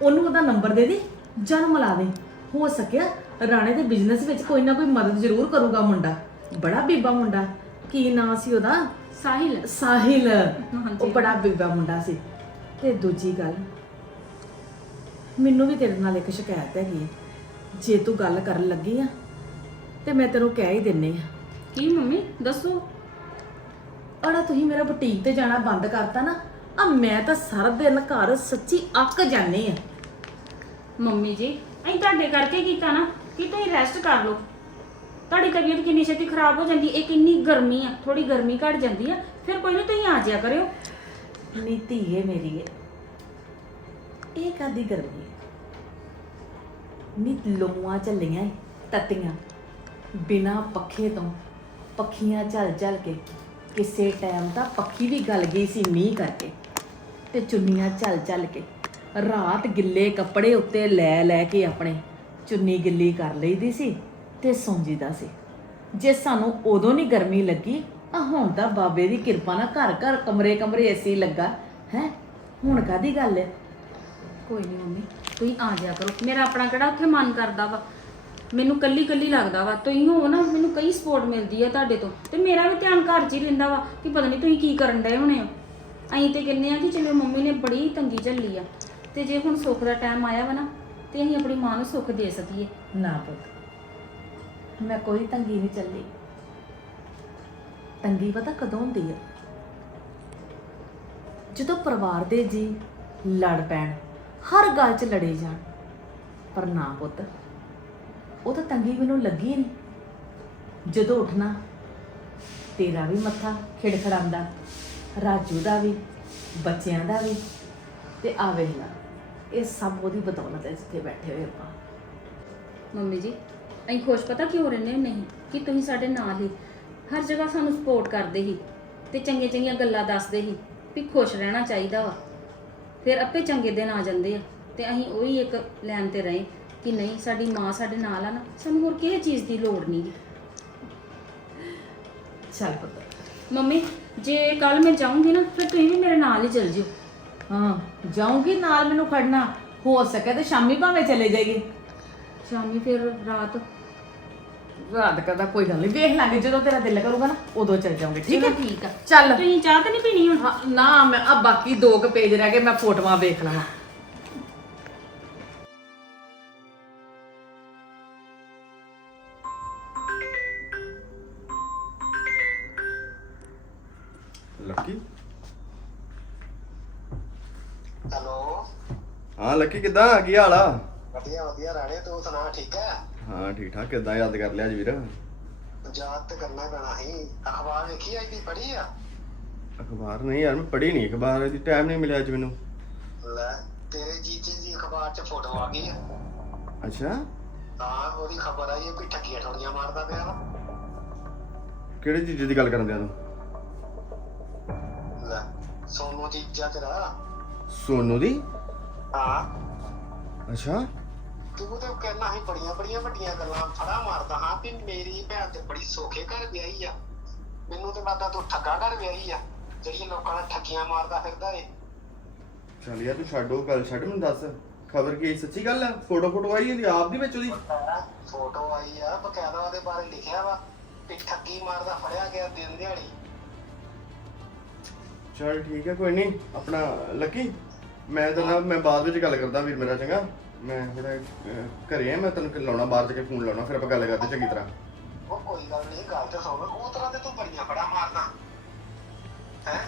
ਉਹਨੂੰ ਉਹਦਾ ਨੰਬਰ ਦੇ ਦੇ ਜਨਮ ਲਾ ਦੇ। ਹੋ ਸਕਿਆ ਰਾਣੇ ਦੇ ਬਿਜ਼ਨਸ ਵਿੱਚ ਕੋਈ ਨਾ ਕੋਈ ਮਦਦ ਜ਼ਰੂਰ ਕਰੂਗਾ ਮੁੰਡਾ। ਬੜਾ ਬੀਬਾ ਮੁੰਡਾ ਕੀ ਨਾਂ ਸੀ ਉਹਦਾ? ਸਾਹਿਲ। ਸਾਹਿਲ। ਉਹ ਬੜਾ ਬੀਬਾ ਮੁੰਡਾ ਸੀ। ਤੇ ਦੂਜੀ ਗੱਲ ਮੈਨੂੰ ਵੀ ਤੇਰੇ ਨਾਲ ਇੱਕ ਸ਼ਿਕਾਇਤ ਹੈਗੀ ਹੈ। ਜੇ ਤੂੰ ਗੱਲ ਕਰਨ ਲੱਗੀ ਆ ਤੇ ਮੈਂ ਤੈਨੂੰ ਕਹਿ ਹੀ ਦਿੰਨੇ ਆ। ਕੀ ਮੰਮੀ? ਦੱਸੋ। ਆਹ ਤੁਸੀਂ ਮੇਰਾ ਬੁਟੀਕ ਤੇ ਜਾਣਾ ਬੰਦ ਕਰਤਾ ਨਾ ਆ ਮੈਂ ਤਾਂ ਸਾਰਾ ਦਿਨ ਘਰ ਸੱਚੀ ਅੱਕ ਜਾਂਦੀ ਆ। ਮੰਮੀ ਜੀ ਅਸੀਂ ਤੁਹਾਡੇ ਕਰਕੇ ਕੀਤਾ ਨਾ ਕਿ ਤੁਸੀਂ ਰੈਸਟ ਕਰ ਲਓ। ਤੁਹਾਡੀ ਤਬੀਅਤ ਕਿੰਨੀ ਛੇਤੀ ਖਰਾਬ ਹੋ ਜਾਂਦੀ ਇਹ ਕਿੰਨੀ ਗਰਮੀ ਆ ਥੋੜੀ ਗਰਮੀ ਘਟ ਜਾਂਦੀ ਆ ਫਿਰ ਕੋਈ ਨਾ ਤੁਸੀਂ ਆ ਜਾਇਆ ਕਰਿਓ। ਨੀਤੀ ਹੈ ਮੇਰੀ ਹੈ ਇਹ ਕਾਦੀ ਗਰਮੀ ਹੈ ਨਿਤ ਲੋਆਂ ਚੱਲੀਆਂ ਏ, ਤਤੀਆਂ ਬਿਨਾ ਪੱਖੇ ਤੋਂ ਪੱਖੀਆਂ ਚੱਲ ਚੱਲ ਕੇ ਕਿਸੇ ਟਾਈਮ ਤਾਂ ਪੱਖੀ ਵੀ ਗਲ ਗਈ ਸੀ ਮੀਂਹ ਕਰਕੇ ਤੇ ਚੁੰਨੀਆਂ ਚੱਲ ਚੱਲ ਕੇ ਰਾਤ ਗਿੱਲੇ ਕੱਪੜੇ ਉੱਤੇ ਲੈ ਲੈ ਕੇ ਆਪਣੇ ਚੁੰਨੀ ਗਿੱਲੀ ਕਰ ਲਈਦੀ ਸੀ। ਤੇ ਸੌਂਜੀਦਾ ਸੀ। ਜੇ ਸਾਨੂੰ ਉਦੋਂ ਨਹੀਂ ਗਰਮੀ ਲੱਗੀ ਆ ਹੁਣ ਤਾਂ ਬਾਬੇ ਦੀ ਕਿਰਪਾ ਨਾਲ ਘਰ ਘਰ ਕਮਰੇ ਕਮਰੇ ਏਸੀ ਲੱਗਾ ਹੈ? ਹੁਣ ਕਾਦੀ ਗੱਲ ਹੈ ਕੋਈ ਨਹੀਂ ਮੰਮੀ ਤੁਸੀਂ ਆ ਜਾਇਆ ਕਰੋ। ਮੇਰਾ ਆਪਣਾ ਕਿਹੜਾ ਉੱਥੇ ਮਨ ਕਰਦਾ ਵਾ? ਮੈਨੂੰ ਕੱਲੀ ਕੱਲੀ ਲੱਗਦਾ ਵਾ। ਤੁਸੀਂ ਹੋ ਨਾ ਮੈਨੂੰ ਕਈ ਸਪੋਰਟ ਮਿਲਦੀ ਆ ਤੁਹਾਡੇ ਤੋਂ। ਤੇ ਮੇਰਾ ਵੀ ਧਿਆਨ ਘਰ 'ਚ ਹੀ ਰਹਿੰਦਾ ਵਾ ਕਿ ਪਤਾ ਨਹੀਂ ਤੁਸੀਂ ਕੀ ਕਰਨ ਡਏ ਹੋਣੇ ਹੋ। ਅਸੀਂ ਤੇ ਕਹਿੰਦੇ ਆ ਕਿ ਚਲੋ ਮੰਮੀ ਨੇ ਬੜੀ ਤੰਗੀ ਝੱਲੀ ਆ। ਤੇ ਜੇ ਹੁਣ ਸੁੱਖ ਦਾ ਟਾਈਮ ਆਇਆ ਵਾ ਨਾ ਤੇ ਅਸੀਂ ਆਪਣੀ ਮਾਂ ਨੂੰ ਸੁੱਖ ਦੇ ਸਕੀਏ। ਨਾ ਪੁੱਤ। ਮੈਂ ਕੋਈ ਤੰਗੀ ਨਹੀਂ ਚੱਲੀ। ਤੰਗੀ ਪਤਾ ਕਦੋਂ ਹੁੰਦੀ ਹੈ ਜਦੋਂ ਪਰਿਵਾਰ ਦੇ ਜੀ ਲੜ ਪੈਣ, ਹਰ ਗੱਲ 'ਚ ਲੜੇ ਜਾਣ। ਪਰ ਨਾ ਪੁੱਤ, ਉਹ ਤਾਂ ਤੰਗੀ ਮੈਨੂੰ ਲੱਗੀ ਨਹੀਂ ਜਦੋਂ ਉੱਠਣਾ, ਤੇਰਾ ਵੀ ਮੱਥਾ ਖਿੜਖੜਾਉਂਦਾ, ਰਾਜੂ ਦਾ ਵੀ, ਬੱਚਿਆਂ ਦਾ ਵੀ, ਤੇ ਆਵੇ ਨਾ ਇਹ ਸਭ ਉਹਦੀ ਬਦੌਲਤ ਹੈ ਜਿੱਥੇ ਬੈਠੇ ਹੋਏ ਆਪਾਂ। ਮੰਮੀ ਜੀ ਅਸੀਂ ਖੁਸ਼ ਪਤਾ ਕਿਉਂ ਰਹਿੰਦੇ ਨਹੀਂ ਕਿ ਤੁਸੀਂ ਸਾਡੇ ਨਾਲ ਹੀ। ਹਰ ਜਗ੍ਹਾ ਸਾਨੂੰ ਸਪੋਰਟ ਕਰਦੇ ਸੀ ਤੇ ਚੰਗੀਆਂ ਚੰਗੀਆਂ ਗੱਲਾਂ ਦੱਸਦੇ ਸੀ ਵੀ ਖੁਸ਼ ਰਹਿਣਾ ਚਾਹੀਦਾ ਵਾ। ਫਿਰ ਆਪੇ ਚੰਗੇ ਦਿਨ ਆ ਜਾਂਦੇ ਆ ਤੇ ਅਸੀਂ ਉਹੀ ਇੱਕ ਲੈਣ ਤੇ ਰਹੇ ਕਿ ਨਹੀਂ ਸਾਡੀ ਮਾਂ ਸਾਡੇ ਨਾਲ ਆ ਨਾ ਸਾਨੂੰ ਹੋਰ ਕਿਸੇ ਚੀਜ਼ ਦੀ ਲੋੜ ਨਹੀਂ ਗੀ। ਚੱਲ ਪੁੱਤ। ਮੰਮੀ ਜੇ ਕੱਲ ਮੈਂ ਜਾਊਂਗੀ ਨਾ ਫਿਰ ਤੁਸੀਂ ਵੀ ਮੇਰੇ ਨਾਲ ਹੀ ਚੱਲ ਜਿਓ। ਹਾਂ ਜਾਊਂਗੀ ਨਾਲ ਮੈਨੂੰ ਖੜਨਾ। ਹੋ ਸਕੇ ਤੇ ਸ਼ਾਮੀ ਭਾਵੇਂ ਚਲੇ ਜਾਏਗੀ ਸ਼ਾਮੀ ਫਿਰ ਰਾਤ ਰਾਤ ਕਰਦਾ ਕੋਈ ਗੱਲ ਨਹੀਂ ਵੇਖ ਲਾਂਗੇ ਜਦੋਂ ਤੇਰਾ ਦਿਲ ਕਰੂਗਾ ਨਾ ਉਦੋਂ ਚੱਲ ਜਾਵਾਂਗੇ ਠੀਕ ਹੈ? ਚਲੋ ਠੀਕ ਆ। ਚੱਲ। ਤੁਸੀਂ ਚਾਹ ਤਾਂ ਨਹੀਂ ਪੀਣੀ ਹੁਣ? ਹਾਂ, ਨਾ ਮੈਂ ਆ ਬਾਕੀ ਦੋ ਕੁ ਪੇਜ ਰਹਿ ਗਏ ਮੈਂ ਫੋਟੋਆਂ ਵੇਖ ਲਵਾਂ ਲੱਕੀ? ਹੈਲੋ? ਹਾਂ ਲੱਕੀ ਕਿੱਦਾਂ? ਕੀ ਹਾਲ ਆ? ਵਧੀਆ ਵਧੀਆ ਰਾਣੇ ਤੂੰ ਸੁਣਾ ਠੀਕ ਹੈ? ਹਾਂ ਠੀਕ ਠਾਕ ਕਿੱਦਾਂ ਯਾਦ ਕਰ ਲਿਆ ਜੀ ਵੀਰ ਯਾਦ ਤੇ ਕਰਨਾ ਪੈਣਾ ਸੀ। ਅਖਬਾਰ ਵੇਖੀ ਅੱਜ ਦੀ ਪੜ੍ਹੀ ਆ? ਅਖਬਾਰ ਨਹੀਂ ਯਾਰ ਮੈਂ ਪੜ੍ਹੀ ਨਹੀਂ ਅਖਬਾਰ ਦੀ ਟਾਈਮ ਨਹੀਂ ਮਿਲਿਆ ਅੱਜ ਮੈਨੂੰ। ਲੈ ਤੇਰੇ ਜੀਜੇ ਦੀ ਅਖਬਾਰ 'ਚ ਫੋਟੋ ਆ ਗਈ ਆ। ਅੱਛਾ? ਹਾਂ ਉਹਦੀ ਖਬਰ ਆਈ ਹੈ ਵੀ ਠੱਗੀਆਂ ਠੋਰੀਆਂ ਮਾਰਦਾ ਪਿਆ ਵਾ। ਕਿਹੜੇ ਚੀਜ਼ ਦੀ ਗੱਲ ਕਰਨ ਦਿਆ ਤੂੰ? ਲੈ ਸੋਨੂ ਜੀਜਾ ਤੇਰਾ। ਸੋਨੂ ਦੀ? ਹਾਂ। ਅੱਛਾ? ਤੂੰ ਤੇ ਕਹਿਣਾ ਸੀ ਬੜੀਆਂ ਬੜੀਆਂ ਵੱਡੀਆਂ ਗੱਲਾਂ ਫੜਾ ਮਾਰਦਾ ਹਾਂ ਵੀ ਮੇਰੀ ਭੈਣ ਤੇ ਬੜੀ ਸੋਖੇ ਘਰ ਵਿਆਹੀ ਆ। ਮੈਨੂੰ ਤੇ ਲੱਗਦਾ ਤੂੰ ਠੱਗਾ ਘਰ ਵਿਆਹੀ ਆ ਜਿਹੜੀ ਲੋਕਾਂ ਨਾਲ ਠੱਗੀਆਂ ਮਾਰਦਾ ਫਿਰਦਾ ਏ। ਚੱਲ ਯਾਰ ਤੂੰ ਛੱਡੋ ਗੱਲ ਛੱਡ ਮੈਨੂੰ ਦੱਸ। ਖਬਰ ਕੀ ਸੱਚੀ ਗੱਲ ਆ? ਫੋਟੋ ਫੋਟੋ ਆਈ ਇਹਦੀ ਆਪ ਦੀ ਵਿੱਚ ਉਹਦੀ? ਫੋਟੋ ਆਈ ਆ ਬਕਾਇਦਾ ਉਹਦੇ ਬਾਰੇ ਲਿਖਿਆ ਵਾ ਵੀ ਠੱਗੀ ਮਾਰਦਾ ਫੜਿਆ ਗਿਆ ਦਿਨ ਦਿਹਾੜੀ। ਚਲ ਠੀਕ ਹੈ ਕੋਈ ਨਹੀਂ ਆਪਣਾ ਲੱਕੀ ਮੈਂ ਤਾਂ ਨਾ ਮੈਂ ਬਾਅਦ ਵਿੱਚ ਗੱਲ ਕਰਦਾ ਵੀਰ ਮੇਰਾ ਚੰਗਾ? ਮੈਂ ਥੋੜਾ ਘਰੇ ਆ ਮੈਂ ਤੈਨੂੰ ਲਾਉਣਾ ਜਾ ਕੇ ਫੋਨ ਲਾਉਣਾ ਫਿਰ ਆਪਾਂ ਗੱਲ ਕਰਦੇ ਚੰਗੀ ਤਰ੍ਹਾਂ। ਉਹ ਕੋਈ ਗੱਲ ਨਹੀਂ ਗੱਲ ਤੇ ਸੁਣ ਉਹ ਤਰ੍ਹਾਂ ਤੇ ਤੂੰ ਬੜੀਆਂ ਫੜਾ ਮਾਰਦਾ। ਹੈ?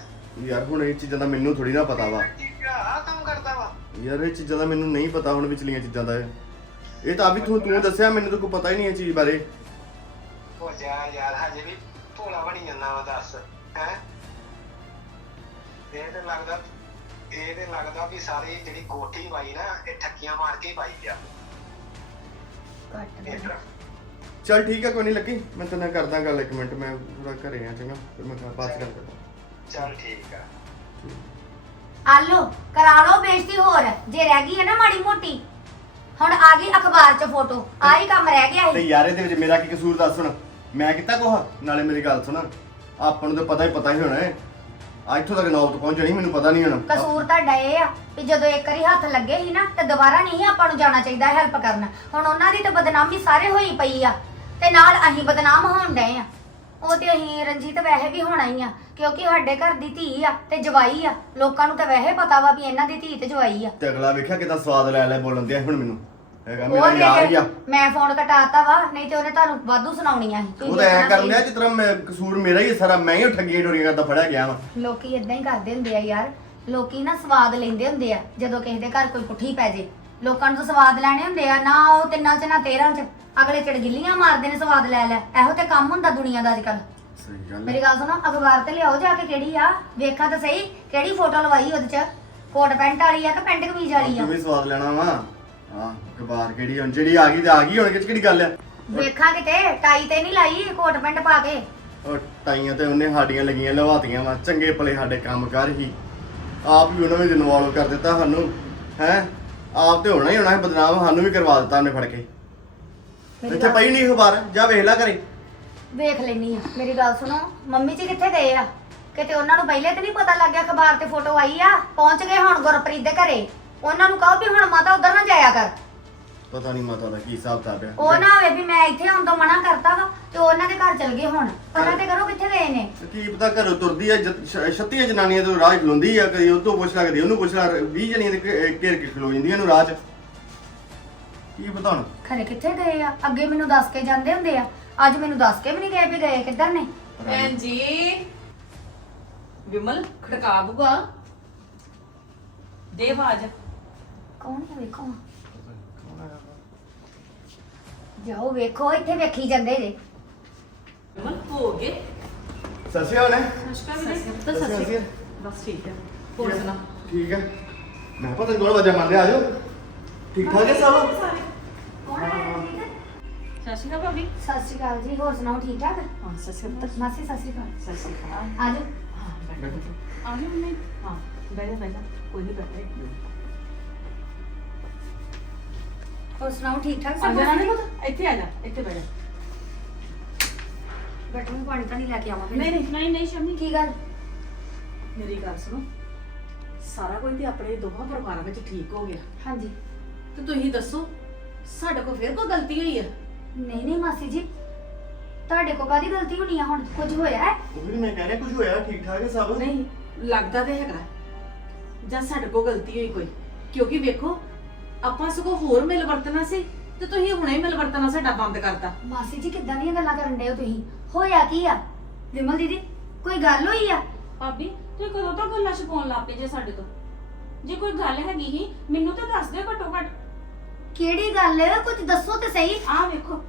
ਯਾਰ ਹੁਣ ਇਹ ਚੀਜ਼ਾਂ ਦਾ ਮੈਨੂੰ ਥੋੜੀ ਨਾ ਪਤਾ ਵਾ। ਆ ਕੰਮ ਕਰਦਾ ਵਾ। ਯਾਰ ਇਹ ਚੀਜ਼ਾਂ ਦਾ ਮੈਨੂੰ ਨਹੀਂ ਪਤਾ ਹੁਣ ਵਿਚਲੀਆਂ ਚੀਜ਼ਾਂ ਦਾ। ਇਹ। ਤਾਂ ਵੀ ਤੂੰ ਤੂੰ ਦੱਸਿਆ ਮੈਨੂੰ ਤਾਂ ਕੋਈ ਪਤਾ ਹੀ ਨਹੀਂ ਇਹ ਚੀਜ਼ ਬਾਰੇ। ਹੋ ਜਾ ਯਾਰ ਹਜੇ ਵੀ ਭੋਲਾ ਬਣੀ ਜਾਂਦਾ ਵਾ ਦੱਸ। ਹੈ? ਇਹ ਤੇ ਲੱਗਦਾ ਇਹ ਤੇ ਲੱਗਦਾ ਵੀ ਸਾਰੀ ਜਿਹੜੀ ਕੋਠੀ ਪਾਈ ਨਾ ਇਹ ਠੱਗੀਆਂ ਮਾਰ ਕੇ ਪਾਈ ਆ। ਚਲ ਠੀਕ ਹੈ ਕੋਈ ਨਹੀਂ ਲੱਗੀ ਮੈਂ ਤੇਰੇ ਨਾਲ ਕਰਦਾ ਗੱਲ ਇੱਕ ਮਿੰਟ ਮੈਂ ਥੋੜਾ ਘਰੇ ਆ ਚੰਗਾ। ਫਿਰ ਮੈਂ ਬਾਅਦ ਚ ਗੱਲ ਕਰਦਾ। ਚੱਲ ਠੀਕ ਆ। ਆਲੋ ਕਰਾ ਲਓ ਬੇਇੱਜ਼ਤੀ ਹੋਰ। ਜੇ ਰਹਿ ਗਈ ਹੈ ਨਾ ਮਾੜੀ ਮੋਟੀ। ਹੁਣ ਆ ਗਈ ਅਖਬਾਰ 'ਚ ਫੋਟੋ। ਆਹੀ ਕੰਮ ਰਹਿ ਗਿਆ ਤੇ ਸੀ ਯਾਰ ਇਹਦੇ ਵਿੱਚ ਮੇਰਾ ਕੀ ਕਸੂਰ ਦੱਸ ਸੁਣ ਮੈਂ ਕੀਤਾ ਕੋਹ ਨਾਲੇ ਮੇਰੀ ਗੱਲ ਸੁਣ। ਆਪਾਂ ਨੂੰ ਤਾਂ ਪਤਾ ਹੀ ਪਤਾ ਹੀ ਹੋਣਾ ਹੈ। ਆ ਇੱਥੋਂ ਤੱਕ ਨੌਬਤ ਪਹੁੰਚਣੀ ਮੈਨੂੰ ਪਤਾ ਨਹੀਂ ਹੋਣਾ। ਕਸੂਰ ਤੁਹਾਡਾ ਇਹ ਆ ਵੀ ਜਦੋਂ ਇੱਕ ਵਾਰੀ ਹੱਥ ਲੱਗੇ ਸੀ ਨਾ ਤੇ ਦੁਬਾਰਾ ਨਹੀਂ ਆਪਾਂ ਨੂੰ ਜਾਣਾ ਚਾਹੀਦਾ ਹੈਲਪ ਕਰਨ। ਹੁਣ ਉਹਨਾਂ ਦੀ ਤਾਂ ਬਦਨਾਮੀ ਸਾਰੇ ਹੋਈ ਪਈ ਆ ਤੇ ਨਾਲ ਅਸੀਂ ਬਦਨਾਮ ਹੋਣ ਡਏ ਆ। ਉਹ ਤੇ ਅਸੀਂ ਰਣਜੀਤ ਵੈਸੇ ਵੀ ਹੋਣਾ ਹੀ ਆ ਕਿਉਂਕਿ ਸਾਡੇ ਘਰ ਦੀ ਧੀ ਆ ਤੇ ਜਵਾਈ ਆ। ਲੋਕਾਂ ਨੂੰ ਤਾਂ ਵੈਸੇ ਪਤਾ ਵਾ ਵੀ ਇਹਨਾਂ ਦੀ ਧੀ ਤੇ ਜਵਾਈ ਆ। ਤੇ ਅਗਲਾ ਵੇਖਿਆ ਕਿਦਾਂ ਸਵਾਦ ਲੈ ਲੈ ਬੋਲਣ ਦਿਆ ਹੁਣ ਮੈਨੂੰ। ਹੈਗਾ ਉਹ ਮੇਰਾ ਯਾਰ ਹੀ ਆ। ਦੇਖ, ਮੈਂ ਫੋਨ ਕਟਾਤਾ ਵਾ ਨਹੀਂ ਤੇ ਉਹਨੇ ਤੁਹਾਨੂੰ ਵਾਧੂ ਸੁਣਾਉਣੀਆਂ ਸੀ ਤੁਸੀਂ ਉਹ ਤਾਂ ਐ ਦੇਖਣਾ ਕਰ ਸੀ। ਲਿਆ ਜਿਸ ਤਰ੍ਹਾਂ ਮੈਂ ਕਸੂਰ ਮੇਰਾ ਹੀ ਹੈ ਸਾਰਾ ਮੈਂ ਹੀ ਉਹ ਠੱਗੀਆਂ ਡੋਰੀਆਂ ਕਰਦਾ ਫੜਿਆ ਗਿਆ ਵਾਂ। ਲੋਕੀ ਇਦਾਂ ਹੀ ਕਰਦੇ ਹੁੰਦੇ ਆ ਯਾਰ ਲੋਕੀ ਨਾ ਸਵਾਦ ਲੈਂਦੇ ਹੁੰਦੇ ਆ ਜਦੋਂ ਕਿਸੇ ਦੇ ਘਰ ਕੋਈ ਪੁੱਠੀ ਪੈ ਜੇ। ਲੋਕਾਂ ਨੂੰ ਤਾਂ ਸਵਾਦ ਲੈਣੇ ਹੁੰਦੇ ਆ ਨਾ ਉਹ ਤਿੰਨਾਂ ਚ ਨਾ ਤੇਰਾਂ ਚ। ਅਗਲੇ ਚੜਗਿੱਲੀਆਂ ਮਾਰਦੇ ਨੇ ਸਵਾਦ ਲੈ ਲੈ ਇਹੋ ਤੇ ਕੰਮ ਹੁੰਦਾ ਦੁਨੀਆ ਦਾ ਅੱਜਕੱਲ ਸਹੀ ਗੱਲ ਮੇਰੀ ਗੱਲ ਸੁਣੋ ਅਖਬਾਰ ਤੇ ਲਿਆਓ ਜਾ ਕੇ ਕਿਹੜੀ ਆ ਵੇਖਾਂ ਤਾਂ ਸਹੀ ਕਿਹੜੀ ਫੋਟੋ ਲਵਾਈ ਉਹਦੇ ਚ। ਕੋਟ ਪੈਂਟ ਵਾਲੀ ਆ ਕਿ ਪੈਂਟ ਕਮੀਜ਼ ਵਾਲੀ ਆ? ਤੂੰ ਵੀ ਸਵਾਦ ਲੈਣਾ ਵਾ। ਹਾਂ ਕਬਾਰ ਕਿਹੜੀ ਹੁਣ ਜਿਹੜੀ ਆ ਗਈ ਤੇ ਆ ਗਈ ਹੁਣ ਕਿਹੜੀ ਗੱਲ ਆ? ਵੇਖਾਂ ਕਿਤੇ ਟਾਈ ਤੇ ਨਹੀਂ ਲਾਈ ਕੋਟ ਪੈਂਟ ਪਾ ਕੇ। ਉਹ ਟਾਈਆਂ ਤੇ ਉਹਨੇ ਸਾਡੀਆਂ ਲੱਗੀਆਂ ਲਵਾਤੀਆਂ ਵਾ ਚੰਗੇ ਭਲੇ ਸਾਡੇ ਕੰਮ ਕਰ ਹੀ। ਆਪ ਵੀ ਉਹਨਾਂ ਵਿੱਚ ਇਨਵੋਲਵ ਕਰ ਦਿੱਤਾ ਸਾਨੂੰ ਹੈ? ਆਪ ਤੇ ਹੋਣਾ ਹੀ ਹੋਣਾ ਹੈ ਬਦਨਾਮ ਸਾਨੂੰ ਵੀ ਕਰਵਾ ਦਿੱਤਾ ਉਹਨੇ ਫੜ ਕੇ। ਇੱਥੇ ਪਈ ਨਹੀਂ ਅਖਬਾਰ ਜਾ ਵੇਖ ਲੈ ਘਰੇ। ਵੇਖ ਲੈਣੀ ਆ। ਮੇਰੀ ਗੱਲ ਸੁਣੋ ਮੰਮੀ ਜੀ ਕਿੱਥੇ ਗਏ ਆ? ਕਿਤੇ ਉਹਨਾਂ ਨੂੰ ਪਹਿਲੇ ਤੇ ਨਹੀਂ ਪਤਾ ਲੱਗਿਆ ਅਖਬਾਰ ਤੇ ਫੋਟੋ ਆਈ ਆ? ਪਹੁੰਚ ਗਏ ਹੁਣ ਗੁਰਪ੍ਰੀਤ ਦੇ ਘਰੇ। ਉਹਨਾਂ ਨੂੰ ਕਹੋ ਵੀ ਹੁਣ ਮਾਤਾ ਉਧਰ ਨਾ ਜਾਇਆ ਕਰ। ਪਤਾ ਨਹੀਂ ਮਾਤਾ ਦਾ ਕੀ ਹਿਸਾਬ ਤਾਂ ਪਿਆ ਉਹ ਨਾ ਹੋਵੇ ਵੀ ਮੈਂ ਇੱਥੇ ਆਉਣ ਤੋਂ ਮਨਾ ਕਰਤਾ ਵਾ ਤੇ ਉਹ ਉਹਨਾਂ ਦੇ ਘਰ ਚਲ ਗਏ ਹੁਣ। ਪਤਾ ਤੇ ਕਰੋ ਕਿੱਥੇ ਗਏ ਨੇ? ਕੀ ਪਤਾ ਘਰੋਂ ਤੁਰਦੀ ਆ 36 ਜਨਾਨੀਆਂ ਤੋਂ ਰਾਹ ਖਲੋਂਦੀ ਆ ਕਦੀ ਉਹ ਤੋਂ ਪੁੱਛ ਲਾ ਕਦੀ ਉਹਨੂੰ ਪੁੱਛ ਲਾ 20 ਜਣੀਆਂ ਦੇ ਘੇ- ਘੇਰ ਕੇ ਖਲੋ ਜਾਂਦੀਆਂ ਨੂੰ 'ਚ। ਕੀ ਪਤਾ ਹੁਣ? ਖਰੇ ਕਿੱਥੇ ਗਏ ਆ? ਅੱਗੇ ਮੈਨੂੰ ਦੱਸ ਕੇ ਜਾਂਦੇ ਹੁੰਦੇ ਆ। ਅੱਜ ਮੈਨੂੰ ਦੱਸ ਕੇ ਵੀ ਨਹੀਂ ਗਏ ਵੀ ਗਏ ਕਿੱਧਰ ਨੇ? ਭੈਣ ਜੀ ਵਿਮਲ ਖੜਕਾ ਬੁਗਾ ਦੇ ਆਵਾਜ਼। ਕੌਣ ਹੈ ਵੇਖੋ। ਜਾਓ ਵੇਖੋ ਇੱਥੇ ਵੇਖੀ ਜਾਂਦੇ ਜੇ। ਵਿਮਲ ਹੋ ਗਏ? ਸਸਿਆ ਨੇ ਨਮਸਕਾਰ ਵੀਰੇ। ਸਤਿ ਸ਼੍ਰੀ ਅਕਾਲ। ਬਸ ਠੀਕ ਹੈ ਹੋਰ ਸੁਣਾ? ਠੀਕ ਹੈ ਮੈਂ ਪਤਾ ਨਹੀਂ ਦੋੜ ਵਜਾ ਮੰਨਦੇ ਆ ਜਾਓ ਠੀਕ ਠਾਕ ਹੈ ਸਭ ਕੌਣ ਹੈ ਰਣਜੀਤ? ਸਤਿ ਸ਼੍ਰੀ ਅਕਾਲ ਭਾਬੀ। ਸਤਿ ਸ਼੍ਰੀ ਅਕਾਲ ਜੀ ਹੋਰ ਸੁਣਾਓ ਠੀਕ ਠਾਕ? ਹਾਂ ਸਤਿ ਸ਼੍ਰੀ ਅਕਾਲ। ਮਾਸੀ ਸਤਿ ਸ਼੍ਰੀ ਅਕਾਲ। ਸਤਿ ਸ਼੍ਰੀ ਅਕਾਲ। ਆ ਜਾਓ ਹਾਂ ਬੈਠੋ। ਆ ਗਈ ਮੰਮੀ। ਹਾਂ ਜਾ ਬਹਿ ਜਾ। ਕੋਈ ਨਹੀਂ ਬੈਠੇ। ਹੋਰ ਸੁਣਾਓ ਠੀਕ ਠਾਕ ਆ ਸਭ ਜਾ? ਨਾ ਇੱਥੇ ਆ ਜਾ ਇੱਥੇ ਬਹਿ ਜਾ। ਬੈਠੋ ਮੈਂ ਪਾਣੀ ਤਾਂ ਨਹੀਂ ਲੈ ਕੇ ਆਵਾਂ ਫਿਰ। ਨਹੀਂ ਨਹੀਂ ਨਹੀਂ ਨਹੀਂ ਸ਼ਮੀ। ਕੀ ਗੱਲ? ਮੇਰੀ ਗੱਲ ਸੁਣੋ ਸਾਰਾ ਕੁਝ ਤੇ ਆਪਣੇ ਦੋਹਾਂ ਪਰਿਵਾਰਾਂ ਵਿੱਚ ਠੀਕ ਹੋ ਗਿਆ। ਹਾਂਜੀ। ਤੇ ਤੁਸੀਂ ਦੱਸੋ ਸਾਡੇ ਕੋਲ ਫਿਰ ਕੋਈ ਗਲਤੀ ਹੋਈ ਹੈ ਨਹੀਂ ਨਹੀਂ ਮਾਸੀ ਜੀ। ਤੁਹਾਡੇ ਕੋ ਕਾਦੀ ਗਲਤੀ ਹੋਣੀ ਆ ਹੁਣ? ਕੁਝ ਹੋਇਆ ਹੈ? ਉਹ ਵੀ ਮੈਂ ਕਹਿ ਰਿਹਾ ਕੁਝ ਹੋਇਆ ਠੀਕ ਠਾਕ ਹੈ ਸਭ? ਨਹੀਂ ਲੱਗਦਾ ਤੇ ਹੈਗਾ। ਜਾਂ ਸਾਡੇ ਕੋਲ ਗਲਤੀ ਹੋਈ ਕੋਈ? ਕਿਉਂਕਿ ਵੇਖੋ ਆਪਾਂ ਸਗੋਂ ਹੋਰ ਮਿਲ ਵਰਤਣਾ ਸੀ ਤੇ ਤੁਸੀਂ ਹੁਣੇ ਮਿਲ ਵਰਤਣਾ ਸਾਡਾ ਬੰਦ ਕਰਤਾ। ਮਾਸੀ ਜੀ ਕਿੱਦਾਂ ਦੀਆਂ ਗੱਲਾਂ ਕਰਨ ਡਏ ਹੋ ਤੁਸੀਂ? ਹੋਇਆ ਕੀ ਆ? ਵਿਮਲ ਦੀਦੀ ਕੋਈ ਗੱਲ ਹੋਈ ਆ? ਭਾਬੀ ਤੁਸੀਂ ਕਦੋਂ ਤੱਕ ਗੱਲਾਂ ਛਪਾਉਣ ਲੱਗ ਪਏ ਜੇ ਸਾਡੇ ਤੋਂ? ਜੇ ਕੋਈ ਗੱਲ ਹੈਗੀ ਹੀ ਮੈਨੂੰ ਤਾਂ ਦੱਸ ਦਿਓ ਘੱਟੋ ਘੱਟ ਕਿਹੜੀ ਗੱਲ? ਕੁਝ ਦੱਸੋ ਤੇ ਸਹੀ। ਆਹ ਵੇਖੋ।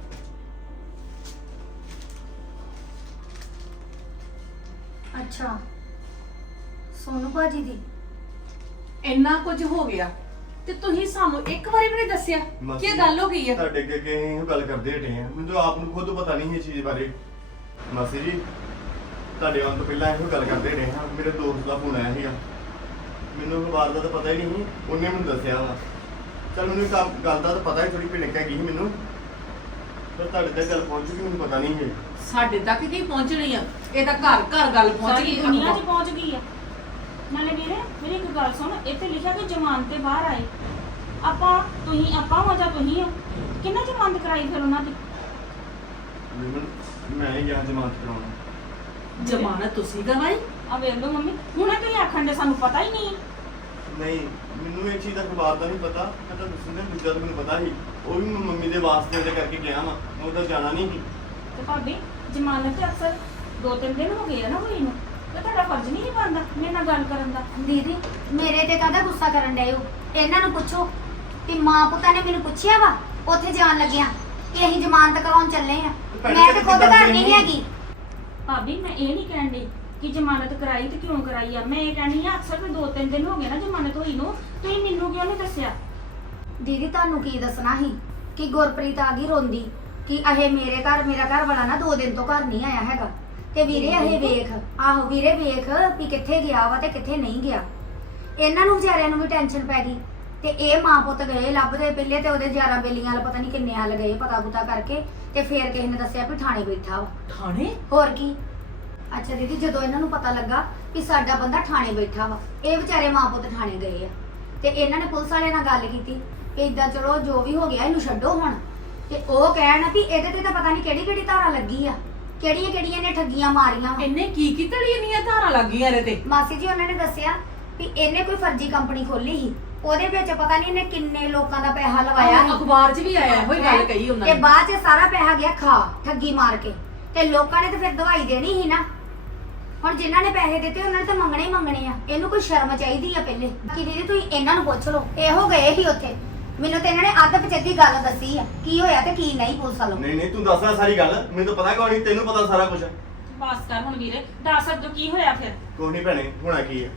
ਅੱਛਾ। ਸੋਨੂ ਭਾਜੀ ਦੀ। ਇੰਨਾ ਕੁਝ ਹੋ ਗਿਆ। ਤੇ ਤੁਸੀਂ ਸਾਨੂੰ ਇੱਕ ਵਾਰੀ ਵੀ ਨਹੀਂ ਦੱਸਿਆ ਮਾਸੀ, ਕੀ ਗੱਲ ਹੋ ਗਈ ਹੈ ਤੁਹਾਡੇ ਅੱਗੇ ਅੱਗੇ ਅਸੀਂ ਇਹੋ ਗੱਲ ਕਰਦੇ ਹਟੇ ਆ। ਮੈਨੂੰ ਤਾਂ ਆਪ ਨੂੰ ਖੁਦ ਪਤਾ ਨਹੀਂ ਇਹ ਚੀਜ਼ ਬਾਰੇ। ਮਾਸੀ ਜੀ ਤੁਹਾਡੇ ਆਉਣ ਤੋਂ ਪਹਿਲਾਂ ਇਹੋ ਗੱਲ ਕਰਦੇ ਰਹੇ ਹਾਂ ਮੇਰੇ ਦੋਸਤ ਦਾ ਫੋਨ ਆਇਆ ਸੀਗਾ। ਮੈਨੂੰ ਅਖਬਾਰ ਦਾ ਤਾਂ ਪਤਾ ਹੀ ਨਹੀਂ ਸੀ, ਉਹਨੇ ਮੈਨੂੰ ਦੱਸਿਆ ਵਾ। ਚਲ ਮੈਨੂੰ ਕੰਮ ਗੱਲ ਦਾ ਤਾਂ ਪਤਾ ਹੀ ਥੋੜੀ ਭਿਣਕ ਹੈਗੀ ਸੀ ਮੈਨੂੰ। ਪਰ ਤੁਹਾਡੇ ਤੱਕ ਗੱਲ ਪਹੁੰਚ ਗਈ ਮੈਨੂੰ ਪਤਾ ਨਹੀਂ ਹੈ ਸਾਡੇ ਤੱਕ ਕੀ ਪਹੁੰਚਣੀ ਆ? ਇਹ ਤਾਂ ਘਰ ਘਰ ਗੱਲ ਪਹੁੰਚ ਸਾਰੀ ਗਈ ਦੁਨੀਆ 'ਚ ਪਹੁੰਚ ਗਈ ਆ। ਨਾਲੇ ਵੀਰੇ ਮੇਰੀ ਇੱਕ ਗੱਲ ਸੁਣ ਇੱਥੇ ਲਿਖਿਆ ਕਿ ਜਮਾਨ ਤੇ ਬਾਹਰ ਆਏ। ਆਪਾਂ ਤੁਸੀਂ ਆਪਾਂ ਹੋ ਜਾਂ ਤੁਸੀਂ ਹੋ? ਕਿੰਨਾ ਜ਼ਮਾਨਤ ਕਰਾਈ ਫਿਰ ਉਹਨਾਂ ਦੀ? ਮੈਂ ਹੀ ਗਿਆ ਜਮਾਨਤ ਕਰਾਉਣਾ। ਜ਼ਮਾਨਤ ਤੁਸੀਂ ਗਵਾਈ ਆ ਵੇਖ ਲਓ ਮੰਮੀ ਹੁਣੇ ਤੁਸੀਂ ਆਖਣ ਦੇ ਸਾਨੂੰ ਪਤਾ ਹੀ ਨਹੀਂ। ਨਹੀਂ ਮੈਨੂੰ ਇਹ ਚੀਜ਼ ਦਾ ਅਖਬਾਰ ਦਾ ਨਹੀਂ ਪਤਾ। ਮੈਂ ਤਾਂ ਦੱਸਣ ਦੇ ਦੂਜਾ ਤਾਂ ਮੈਨੂੰ ਪਤਾ ਸੀ। ਉਹ ਵੀ ਮੈਂ ਮੰਮੀ ਦੇ ਵਾਸਤੇ ਦੇ ਕਰਕੇ ਗਿਆ ਵਾਂ। ਮੈਂ ਉਹਦਾ ਜਾਣਾ ਨਹੀਂ ਸੀ। ਤੇ ਭਾਬੀ ਜ਼ਮਾਨਤ ਤੇ ਅਕਸਰ ਦੋ ਤਿੰਨ ਦਿਨ ਹੋ ਗਏ ਆ ਨਾ ਹੋਈ ਨੂੰ। ਤੇ ਤੁਹਾਡਾ ਫਰਜ਼ ਨਹੀਂ ਬਣਦਾ ਮੇਰੇ ਨਾਲ ਗੱਲ ਕਰਨ ਦਾ। ਦੀਦੀ ਮੇਰੇ ਤੇ ਕਾਹਦਾ ਗੁੱਸਾ ਕਰਨ ਡਏ ਹੋ? ਇਹਨਾਂ ਨੂੰ ਪੁੱਛੋ ਕਿ ਮਾਂ ਪੁੱਤਾਂ ਨੇ ਮੈਨੂੰ ਪੁੱਛਿਆ ਵਾ ਉੱਥੇ ਜਾਣ ਲੱਗਿਆ। ਕਿ ਅਸੀਂ ਜ਼ਮਾਨਤ ਕਰਾਉਣ ਚੱਲੇ ਆ ਭੈਣੇ ਮੈਂ ਤੇ ਖੁਦ ਘਰ ਨਹੀਂ? ਹੈਗੀ। ਭਾਬੀ ਮੈਂ ਇਹ ਨਹੀਂ ਕਹਿਣ ਡਈ ਕਿ ਜ਼ਮਾਨਤ ਕਰਾਈ ਤੇ ਕਿਉਂ ਕਰਾਈ ਆ। ਮੈਂ ਇਹ ਕਹਿਣੀ ਆ ਅਕਸਰ ਤੇ ਦੋ ਤਿੰਨ ਦਿਨ ਹੋ ਗਏ ਨਾ ਜ਼ਮਾਨਤ ਹੋਈ ਨੂੰ। ਤੁਸੀਂ ਮੈਨੂੰ ਕਿਉਂ ਨਹੀਂ ਦੱਸਿਆ? ਦੀਦੀ ਤੁਹਾਨੂੰ ਕੀ ਦੱਸਣਾ ਸੀ ਕਿ ਗੁਰਪ੍ਰੀਤ ਆ ਗਈ ਰੋਂਦੀ ਕਿ ਇਹ ਮੇਰੇ ਘਰ ਮੇਰਾ ਘਰ ਵਾਲਾ ਨਾ ਦੋ ਦਿਨ ਤੋਂ ਘਰ ਨਹੀਂ ਆਇਆ ਹੈਗਾ। ਤੇ ਵੀਰੇ ਇਹ ਵੇਖ ਆਹੋ ਵੀਰੇ ਵੇਖ ਵੀ ਕਿੱਥੇ ਗਿਆ ਵਾ ਤੇ ਕਿੱਥੇ ਨਹੀਂ ਗਿਆ। ਇਹਨਾਂ ਨੂੰ ਵਿਚਾਰਿਆਂ ਨੂੰ ਵੀ ਟੈਨਸ਼ਨ ਪੈ ਗਈ। ਤੇ ਇਹ ਮਾਂ ਪੁੱਤ ਗਏ ਲੱਭਦੇ ਪਹਿਲੇ ਤੇ ਉਹਦੇ 11 ਬੇਲੀਆਂ ਵਾਲ ਪਤਾ ਨਹੀਂ ਕਿੰਨੇ ਹਲ ਗਏ ਪਤਾ ਪੁਤਾ ਕਰਕੇ ਤੇ ਫੇਰ ਕਿਸੇ ਨੇ ਦੱਸਿਆ ਵੀ ਥਾਣੇ ਬੈਠਾ ਵਾ। ਥਾਣੇ? ਹੋਰ ਕੀ? ਅੱਛਾ ਦੀਦੀ ਜਦੋਂ ਇਹਨਾਂ ਨੂੰ ਪਤਾ ਲੱਗਾ ਕਿ ਸਾਡਾ ਬੰਦਾ ਥਾਣੇ ਬੈਠਾ ਵਾ ਇਹ ਵਿਚਾਰੇ ਮਾਂ ਪੁੱਤ ਥਾਣੇ ਗਏ ਆ। ਤੇ ਇਹਨਾਂ ਨੇ ਪੁਲਿਸ ਵਾਲਿਆਂ ਨਾਲ ਗੱਲ ਕੀਤੀ ਕਿ ਇਦਾਂ ਚਲੋ ਜੋ ਵੀ ਹੋ ਗਿਆ ਇਹਨੂੰ ਛੱਡੋ ਹੁਣ। ਤੇ ਉਹ ਕਹਿਣ ਵੀ ਇਹਦੇ ਤੇ ਤਾਂ ਪਤਾ ਨਹੀਂ ਕਿਹੜੀ ਕਿਹੜੀ ਧਾਰਾ ਲੱਗੀ ਆ। ਕਿਹੜੀਆਂ ਕਿਹੜੀਆਂ ਨੇ ਠੱਗੀਆਂ ਮਾਰੀਆਂ ਵਾ? ਇਹਨੇ ਕੀ ਕੀ ਤੜੀ ਇੰਨੀਆਂ ਧਾਰਾਂ ਲੱਗੀਆਂ ਇਹਦੇ ਤੇ। ਮਾਸੀ ਜੀ ਉਹਨਾਂ ਨੇ ਦੱਸਿਆ ਵੀ ਇਹਨੇ ਕੋਈ ਫਰਜ਼ੀ ਕੰਪਨੀ ਖੋਲੀ ਸੀ। ਉਹਦੇ ਵਿੱਚ ਪਤਾ ਨਹੀਂ ਇਹਨੇ ਕਿੰਨੇ ਲੋਕਾਂ ਦਾ ਪੈਸਾ ਲਵਾਇਆ ਸੀ। ਅਖਬਾਰ 'ਚ ਵੀ ਆਇਆ ਇਹੋ ਹੀ ਗੱਲ ਕਹੀ ਉਹਨਾਂ ਤੇ ਨੇ। ਬਾਅਦ ਚ ਸਾਰਾ ਪੈਸਾ ਗਿਆ ਖਾ ਠੱਗੀ ਮਾਰ ਕੇ। ਤੇ ਲੋਕਾਂ ਨੇ ਤਾਂ ਫਿਰ ਦਵਾਈ ਦੇਣੀ ਸੀ ਨਾ। ਹੁਣ ਜਿਨ੍ਹਾਂ ਨੇ ਪੈਸੇ ਦਿੱਤੇ ਉਹਨਾਂ ਨੇ ਤਾਂ ਮੰਗਣੇ ਹੀ ਮੰਗਣੇ ਆ। ਇਹਨੂੰ ਕੋਈ ਸ਼ਰਮ ਚਾਹੀਦੀ ਆ ਪਹਿਲੇ। ਬਾਕੀ ਦੀਦੀ ਤੁਸੀਂ ਇਹਨਾਂ ਨੂੰ ਪੁੱਛ ਲਓ। ਇਹੋ ਗਏ ਸੀ ਉੱਥੇ। ਮੈਨੂੰ ਤੇ ਇਹਨਾਂ ਨੇ ਅੱਧ ਪਚੱਦੀ ਗੱਲ ਦੱਸੀ ਆ ਕੀ ਹੋਇਆ ਤੇ ਕੀ ਨਹੀਂ ਪੁਲਿਸ ਵਾਲੋ? ਨਹੀਂ ਨਹੀਂ ਤੂੰ ਦੱਸ ਆ ਸਾਰੀ ਗੱਲ। ਮੈਨੂੰ ਤਾਂ ਪਤਾ ਕੋਈ ਨਹੀਂ ਤੈਨੂੰ ਪਤਾ ਸਾਰਾ ਕੁਝ ਬਸ ਕਰ ਹੁਣ ਵੀਰੇ ਦੱਸ ਅੱਜੋ ਕੀ ਹੋਇਆ ਫਿਰ? ਕੋਈ ਨਹੀਂ ਭੈਣੇ ਹੋਣਾ ਕੀ ਹੈ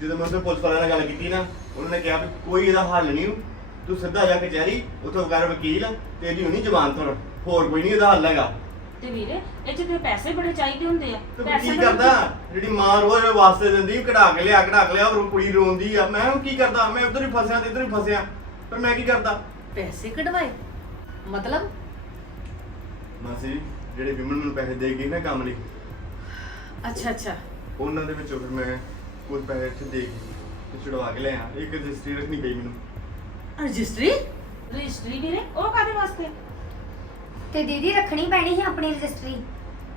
ਜਦੋਂ ਮੈਂ ਉਹਦੇ ਪੁਲਿਸ ਵਾਲਿਆਂ ਨਾਲ ਗੱਲ ਕੀਤੀ ਨਾ ਉਹਨਾਂ ਨੇ ਕਿਹਾ ਵੀ ਕੋਈ ਇਹਦਾ ਹੱਲ ਨਹੀਂ ਤੂੰ ਸਿੱਧਾ ਜਾ ਕਚਹਿਰੀ ਉੱਥੋਂ ਕਰ ਵਕੀਲ ਤੇ ਇਹਦੀ ਹੋਣੀ ਜ਼ਮਾਨਤ ਹੁਣ ਹੋਰ ਕੋਈ ਨਹੀਂ ਇਹਦਾ ਹੱਲ ਹੈਗਾ। ਤੇ ਵੀਰੇ ਇਹ 'ਚ ਤੇ ਪੈਸੇ ਬੜੇ ਚਾਹੀਦੇ ਹੁੰਦੇ ਆ। ਤੇ ਪੈਸੇ ਕੀ ਬੜੇ- ਕਰਦਾ? ਜਿਹੜੀ ਮਾਂ ਰੋਜ਼ ਵਾਸਤੇ ਦਿੰਦੀ ਕਢਾ ਕੇ ਲਿਆ ਕਢਾ ਕੇ ਲਿਆ ਉਹ ਕੁੜੀ ਰੋਂਦੀ ਆ। ਮੈਂ ਹੁਣ ਕੀ ਕਰਦਾ? ਮੈਂ ਉਧਰ ਹੀ ਫਸਿਆ ਤੇ ਇੱਧਰ ਹੀ ਫਸਿਆ। ਪਰ ਮੈਂ ਕੀ ਕਰਦਾ? ਪੈਸੇ ਕਢਵਾਏ। ਮਤਲਬ? ਮਾਸੀ ਜਿਹੜੇ ਵਿਮਨ ਮੈਨੂੰ ਪੈਸੇ ਦੇ ਗਏ ਨਾ ਕੰਮ ਲਈ। ਅੱਛਾ ਅੱਛਾ। ਉਹਨਾਂ ਦੇ ਵਿੱਚੋਂ ਫਿਰ ਮੈਂ ਕੁਝ ਪੈਸੇ ਇੱਥੇ ਦੇ ਗਈ ਤੇ ਛੁਡਵਾ ਕੇ ਲਿਆ ਇੱਕ ਰਜਿਸਟਰੀ ਰੱਖਣੀ ਪਈ ਮੈਨੂੰ। ਰਜਿਸਟਰੀ? ਰਜਿਸਟਰੀ ਵੀਰੇ ਉਹ ਕਾਦੇ ਵਾਸਤੇ? ਤੇ ਦੀਦੀ ਰੱਖਣੀ ਪੈਣੀ ਸੀ ਆਪਣੀ ਰਜਿਸਟਰੀ।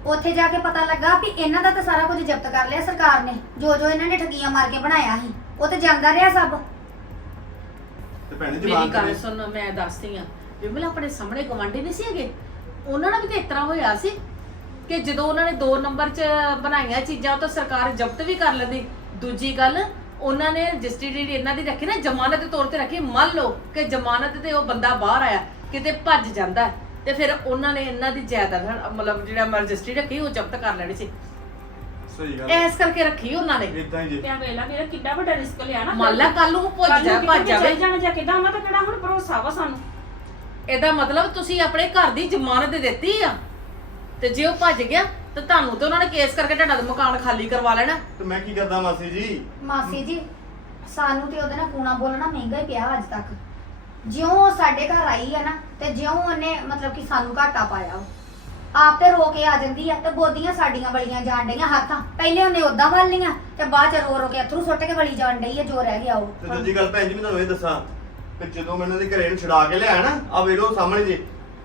ਉੱਥੇ ਜਾ ਕੇ ਪਤਾ ਲੱਗਾ ਵੀ ਇਹਨਾਂ ਦਾ ਤਾਂ ਸਾਰਾ ਕੁਝ ਜ਼ਬਤ ਕਰ ਲਿਆ ਸਰਕਾਰ ਨੇ। ਜੋ ਜੋ ਇਹਨਾਂ ਨੇ ਠੱਗੀਆਂ ਮਾਰ ਕੇ ਬਣਾਇਆ ਸੀ ਉਹ ਤੇ ਜਾਂਦਾ ਰਿਹਾ ਸਭ। ਭੈਣੇ ਮੇਰੀ ਗੱਲ ਸੁਣ ਮੈਂ ਦੱਸਦੀ ਆ ਵਿਮਲ ਆਪਣੇ ਸਾਹਮਣੇ ਗਵਾਂਢੀ ਨਹੀਂ ਸੀ ਹੈਗੇ? ਉਹਨਾਂ ਨਾਲ ਵੀ ਤਾਂ ਇਸ ਤਰ੍ਹਾਂ ਹੋਇਆ ਸੀ ਕਿ ਜਦੋਂ ਉਹਨਾਂ ਨੇ 2 ਨੰਬਰ 'ਚ ਬਣਾਈਆਂ ਚੀਜ਼ਾਂ ਤਾਂ ਸਰਕਾਰ ਜ਼ਬਤ ਵੀ ਕਰ ਲੈਂਦੀ। ਦੂਜੀ ਗੱਲ ਉਹਨਾਂ ਨੇ ਰਜਿਸਟਰੀ ਜਿਹੜੀ ਇਹਨਾਂ ਦੀ ਰੱਖੀ ਨਾ ਜ਼ਮਾਨਤ ਦੇ ਤੌਰ ਤੇ ਰੱਖੀ ਮੰਨ ਲਓ ਕਿ ਜ਼ਮਾਨਤ ਤੇ ਉਹ ਬੰਦਾ ਬਾਹਰ ਆਇਆ ਕਿਤੇ ਭੱਜ ਜਾਂਦਾ ਹੈ, ਤੇ ਫਿਰ ਉਹਨਾਂ ਨੇ ਇਹਨਾਂ ਦੀ ਜਾਇਦਾਦ ਮਤਲਬ ਜਿਹੜਾ ਰਜਿਸਟਰੀ ਰੱਖੀ ਉਹ ਜ਼ਬਤ ਕਰ ਲੈਣੀ ਸੀ। ਸਹੀ ਗੱਲ ਕਰਕੇ ਰੱਖੀ ਉਹਨਾਂ ਨੇ। ਇਦਾਂ ਹੀ ਜੀ। ਪਿਆ ਵੇਲਾ ਵੀਰੇ ਕਿੱਡਾ ਵੱਡਾ ਰਿਸਕ ਲਿਆ ਨਾ। ਮੰਨ ਲਾ ਕੱਲ ਨੂੰ ਉਹ ਭੱਜ ਜਾ ਭੱਜ ਜਾਵੇ। ਜਾਣਾ ਜਾਂ ਕਿਦਾਂ ਉਹਨਾਂ ਦਾ ਕਿਹੜਾ ਹੁਣ ਭਰੋਸਾ ਵਾ ਸਾਨੂੰ? ਇਹਦਾ ਮਤਲਬ ਤੁਸੀਂ ਆਪਣੇ ਘਰ ਦੀ ਜ਼ਮਾਨਤ ਦਿੱਤੀ ਆ। ਤੇ ਜੇ ਉਹ ਭੱਜ ਗਿਆ ਤਾਂ ਤੁਹਾਨੂੰ ਤੇ ਉਹਨਾਂ ਨੇ ਕੇਸ ਕਰਕੇ ਤੁਹਾਡਾ ਮਕਾਨ ਖਾਲੀ ਕਰਵਾ ਲੈਣਾ। ਤੇ ਮੈਂ ਕੀ ਕਰਦਾ ਮਾਸੀ ਜੀ? ਮਾਸੀ ਜੀ ਸਾਨੂੰ ਤੇ ਉਹਦੇ ਨਾਲ ਕੂਣਾ ਬੋਲਣਾ ਮਹਿੰਗਾ ਹੀ ਪਿਆ ਅੱਜ ਤੱਕ। ਜਿਉਂ ਉਹ ਸਾਡੇ ਘਰ ਆਈ ਆ ਨਾ ਤੇ ਜਿਉਂ ਉਹਨੇ ਮਤਲਬ ਕਿ ਸਾਨੂੰ ਘਾਟਾ ਪਾਇਆ ਉਹ। ਆਪ ਤੇ ਰੋ ਕੇ ਆ ਜਾਂਦੀ ਆ ਤੇ ਬੋਦੀਆਂ ਸਾਡੀਆਂ ਬਲੀਆਂ ਜਾਣ ਡਈਆਂ ਹੱਥਾਂ। ਪਹਿਲੇ ਉਹਨੇ ਉਦਾਂ ਵੱਲ ਲੀਆਂ ਤੇ ਬਾਅਦ ਚ ਰੋ ਰੋ ਕੇ ਅਥਰੂ ਸੁੱਟ ਕੇ ਬਲੀ ਜਾਣ ਡਈ ਆ ਜੋ ਰਹਿ ਗਿਆ ਤੇ ਉਹ ਦੂਜੀ ਗੱਲ ਭੈਣ ਜੀ ਮੈਂ ਤੁਹਾਨੂੰ ਇਹ ਦੱਸਾਂ ਕਿ ਜਦੋਂ ਮੈਂ ਇਹਨਾਂ ਦੇ ਘਰੇ ਨੂੰ ਛੁਡਾ ਕੇ ਲਿਆ ਨਾ ਆ ਵੇਖੋ ਸਾਹਮਣੇ ਜੀ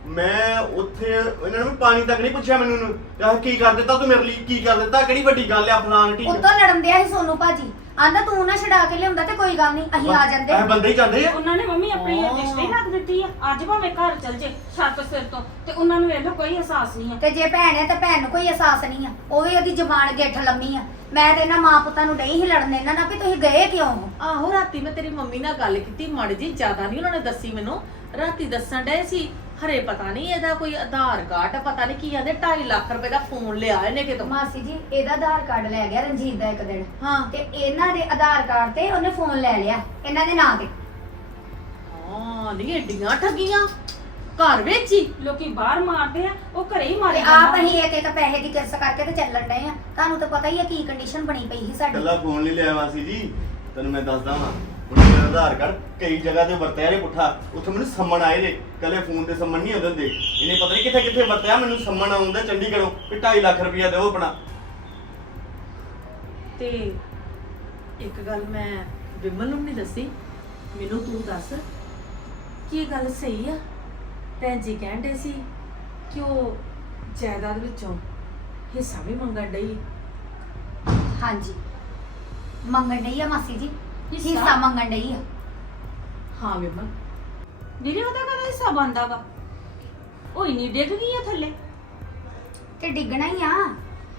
ਮੈਂ ਉੱਥੇ ਇਹਨਾਂ ਨੂੰ ਵੀ ਪਾਣੀ ਤੱਕ ਨਹੀਂ ਪੁੱਛਿਆ ਮੈਨੂੰ ਨੂੰ ਯਾਰ ਕੀ ਕਰ ਦਿੱਤਾ ਤੂੰ ਮੇਰੇ ਲਈ ਕੀ ਕਰ ਦਿੱਤਾ ਕਿਹੜੀ ਵੱਡੀ ਗੱਲ ਆ ਫਲਾਣ ਠੀਕ ਉੱਤੋਂ ਲੜਨ ਦਿਆ ਸੀ ਸੋਨੂ ਭਾਜੀ। ਆਂਦਾ ਤੂੰ ਨਾ ਛਡਾ ਕੇ ਲਿਆਉਂਦਾ ਤੇ ਕੋਈ ਗੱਲ ਨਹੀਂ ਅਸੀਂ ਆ ਜਾਂਦੇ। ਇਹ ਬੰਦੇ ਹੀ ਜਾਂਦੇ ਆ। ਉਹਨਾਂ ਨੇ ਮੰਮੀ ਆਪਣੀ ਹਾਂ। ਰਜਿਸਟਰੀ ਰੱਖ ਦਿੱਤੀ ਆ ਅੱਜ ਭਾਵੇਂ ਘਰ ਚਲ ਜੇ ਛੱਤ ਸਿਰ ਤੋਂ ਤੇ ਉਹਨਾਂ ਨੂੰ ਵੇਖ ਲਓ ਕੋਈ ਅਹਿਸਾਸ ਨਹੀਂ ਆ। ਤੇ ਜੇ ਭੈਣ ਹੈ ਤਾਂ ਭੈਣ ਨੂੰ ਕੋਈ ਅਹਿਸਾਸ ਨਹੀਂ ਆ। ਉਹ ਵੀ ਉਹਦੀ ਜ਼ਬਾਨ ਗਿੱਠ ਲੰਮੀ ਆ। ਮੈਂ ਤੇ ਇਹਨਾਂ ਮਾਂ ਪੁੱਤਾਂ ਨੂੰ ਡਈ ਹੀ ਲੜਨ ਇਹਨਾਂ ਨਾਲ ਵੀ ਤੁਸੀਂ ਗਏ ਕਿਉਂ ਹੋ? ਆਹੋ ਰਾਤੀ ਮੈਂ ਤੇਰੀ ਮੰਮੀ ਨਾਲ ਗੱਲ ਕੀਤੀ ਮਾੜੀ ਜੀ ਜ਼ਿਆਦਾ ਨਹੀਂ ਉਹਨਾਂ ਨੇ ਦੱਸੀ ਮੈਨੂੰ। ਰਾਤੀ ਦੱਸਣ ਡਏ ਸੀ ਹਰੇ ਪਤਾ ਨਹੀਂ ਇਹਦਾ ਕੋਈ ਆਧਾਰ ਕਾਰਡ ਪਤਾ ਨਹੀਂ ਕੀ ਆਂਦੇ 2.5 ਲੱਖ ਰੁਪਏ ਦਾ ਫੋਨ ਲਿਆ ਇਹਨੇ ਕਿਤੋਂ। ਮਾਸੀ ਜੀ ਇਹਦਾ ਆਧਾਰ ਕਾਰਡ ਲੈ ਗਿਆ ਰਣਜੀਤ ਦਾ ਇੱਕ ਦਿਨ। ਹਾਂ। ਤੇ ਇਹਨਾਂ ਦੇ ਆਧਾਰ ਕਾਰਡ ਤੇ ਉਹਨੇ ਫੋਨ ਲੈ ਲਿਆ ਇਹਨਾਂ ਦੇ ਨਾਂ ਤੇ। ਹਾਂ ਨਹੀਂ ਏਡੀਆਂ ਠੱਗੀਆਂ। ਘਰ ਵਿੱਚ। ਹੀ ਲੋਕੀ ਬਾਹਰ ਮਾਰਦੇ ਆ ਉਹ ਘਰੇ ਹੀ ਮਾਰੇ ਤੇ ਆਪ ਅਸੀਂ ਇੱਕ ਇੱਕ ਪੈਸੇ ਦੀ ਕਿਰਸ ਕਰਕੇ ਤੇ ਚੱਲਣ ਡਏ ਆ। ਤੁਹਾਨੂੰ ਤਾਂ ਪਤਾ ਹੀ ਆ ਕੀ ਕੰਡੀਸ਼ਨ ਬਣੀ ਪਈ ਸੀ ਸਾਡੀ। ਕੱਲਾ ਫੋਨ ਨਹੀਂ ਲਿਆ ਮਾਸੀ ਜੀ ਤੈਨੂੰ ਮੈਂ ਦੱਸਦਾ ਵਾਂ। ਹੁਣ ਮੇਰਾ ਆਧਾਰ ਕਾਰਡ ਕਈ ਜਗ੍ਹਾ ਤੇ ਵਰਤਿਆ ਨੇ ਪੁੱਠਾ। ਉੱਥੇ ਮੈਨੂੰ ਸੰਮਣ ਆਏ ਨੇ ਕੱਲੇ ਫੋਨ ਤੇ ਸੰਮਣ ਨਹੀਂ ਆਉਂਦੇ ਹੁੰਦੇ ਇਹਨੇ ਪਤਾ ਨਹੀਂ ਕਿੱਥੇ ਕਿੱਥੇ ਵਰਤਿਆ ਮੈਨੂੰ ਸੰਮਣ ਆਉਂਦਾ ਚੰਡੀਗੜ੍ਹੋਂ ਵੀ 2.5 ਲੱਖ ਰੁਪਇਆ ਦਿਓ ਆਪਣਾ। ਤੇ ਇੱਕ ਗੱਲ ਮੈਂ ਵਿਮਲ ਨੂੰ ਨਹੀਂ ਦੱਸੀ ਮੈਨੂੰ ਤੂੰ ਦੱਸ। ਕੀ ਇਹ ਗੱਲ ਸਹੀ ਆ? ਭੈਣ ਜੀ ਕਹਿੰਦੇ ਸੀ ਕਿ ਉਹ ਜਾਇਦਾਦ ਵਿੱਚੋਂ ਹਿੱਸਾ ਵੀ ਮੰਗਣ ਡਈ। ਹਾਂਜੀ। ਮੰਗਣ ਡਈ ਆ ਮਾਸੀ ਜੀ। ਹਿੱਸਾ? ਹਿੱਸਾ ਮੰਗਣ ਡਈ ਆ। ਹਾਂ ਵਿਮਲ ਵੀਰੇ ਉਹਦਾ ਕਦਾ ਹਿੱਸਾ ਬੰਦਾ ਵਾ? ਉਹ ਇੰਨੀ ਡਿੱਗ ਗਈ ਆ ਥੱਲੇ। ਤੇ ਡਿੱਗਣਾ ਹੀ ਆ।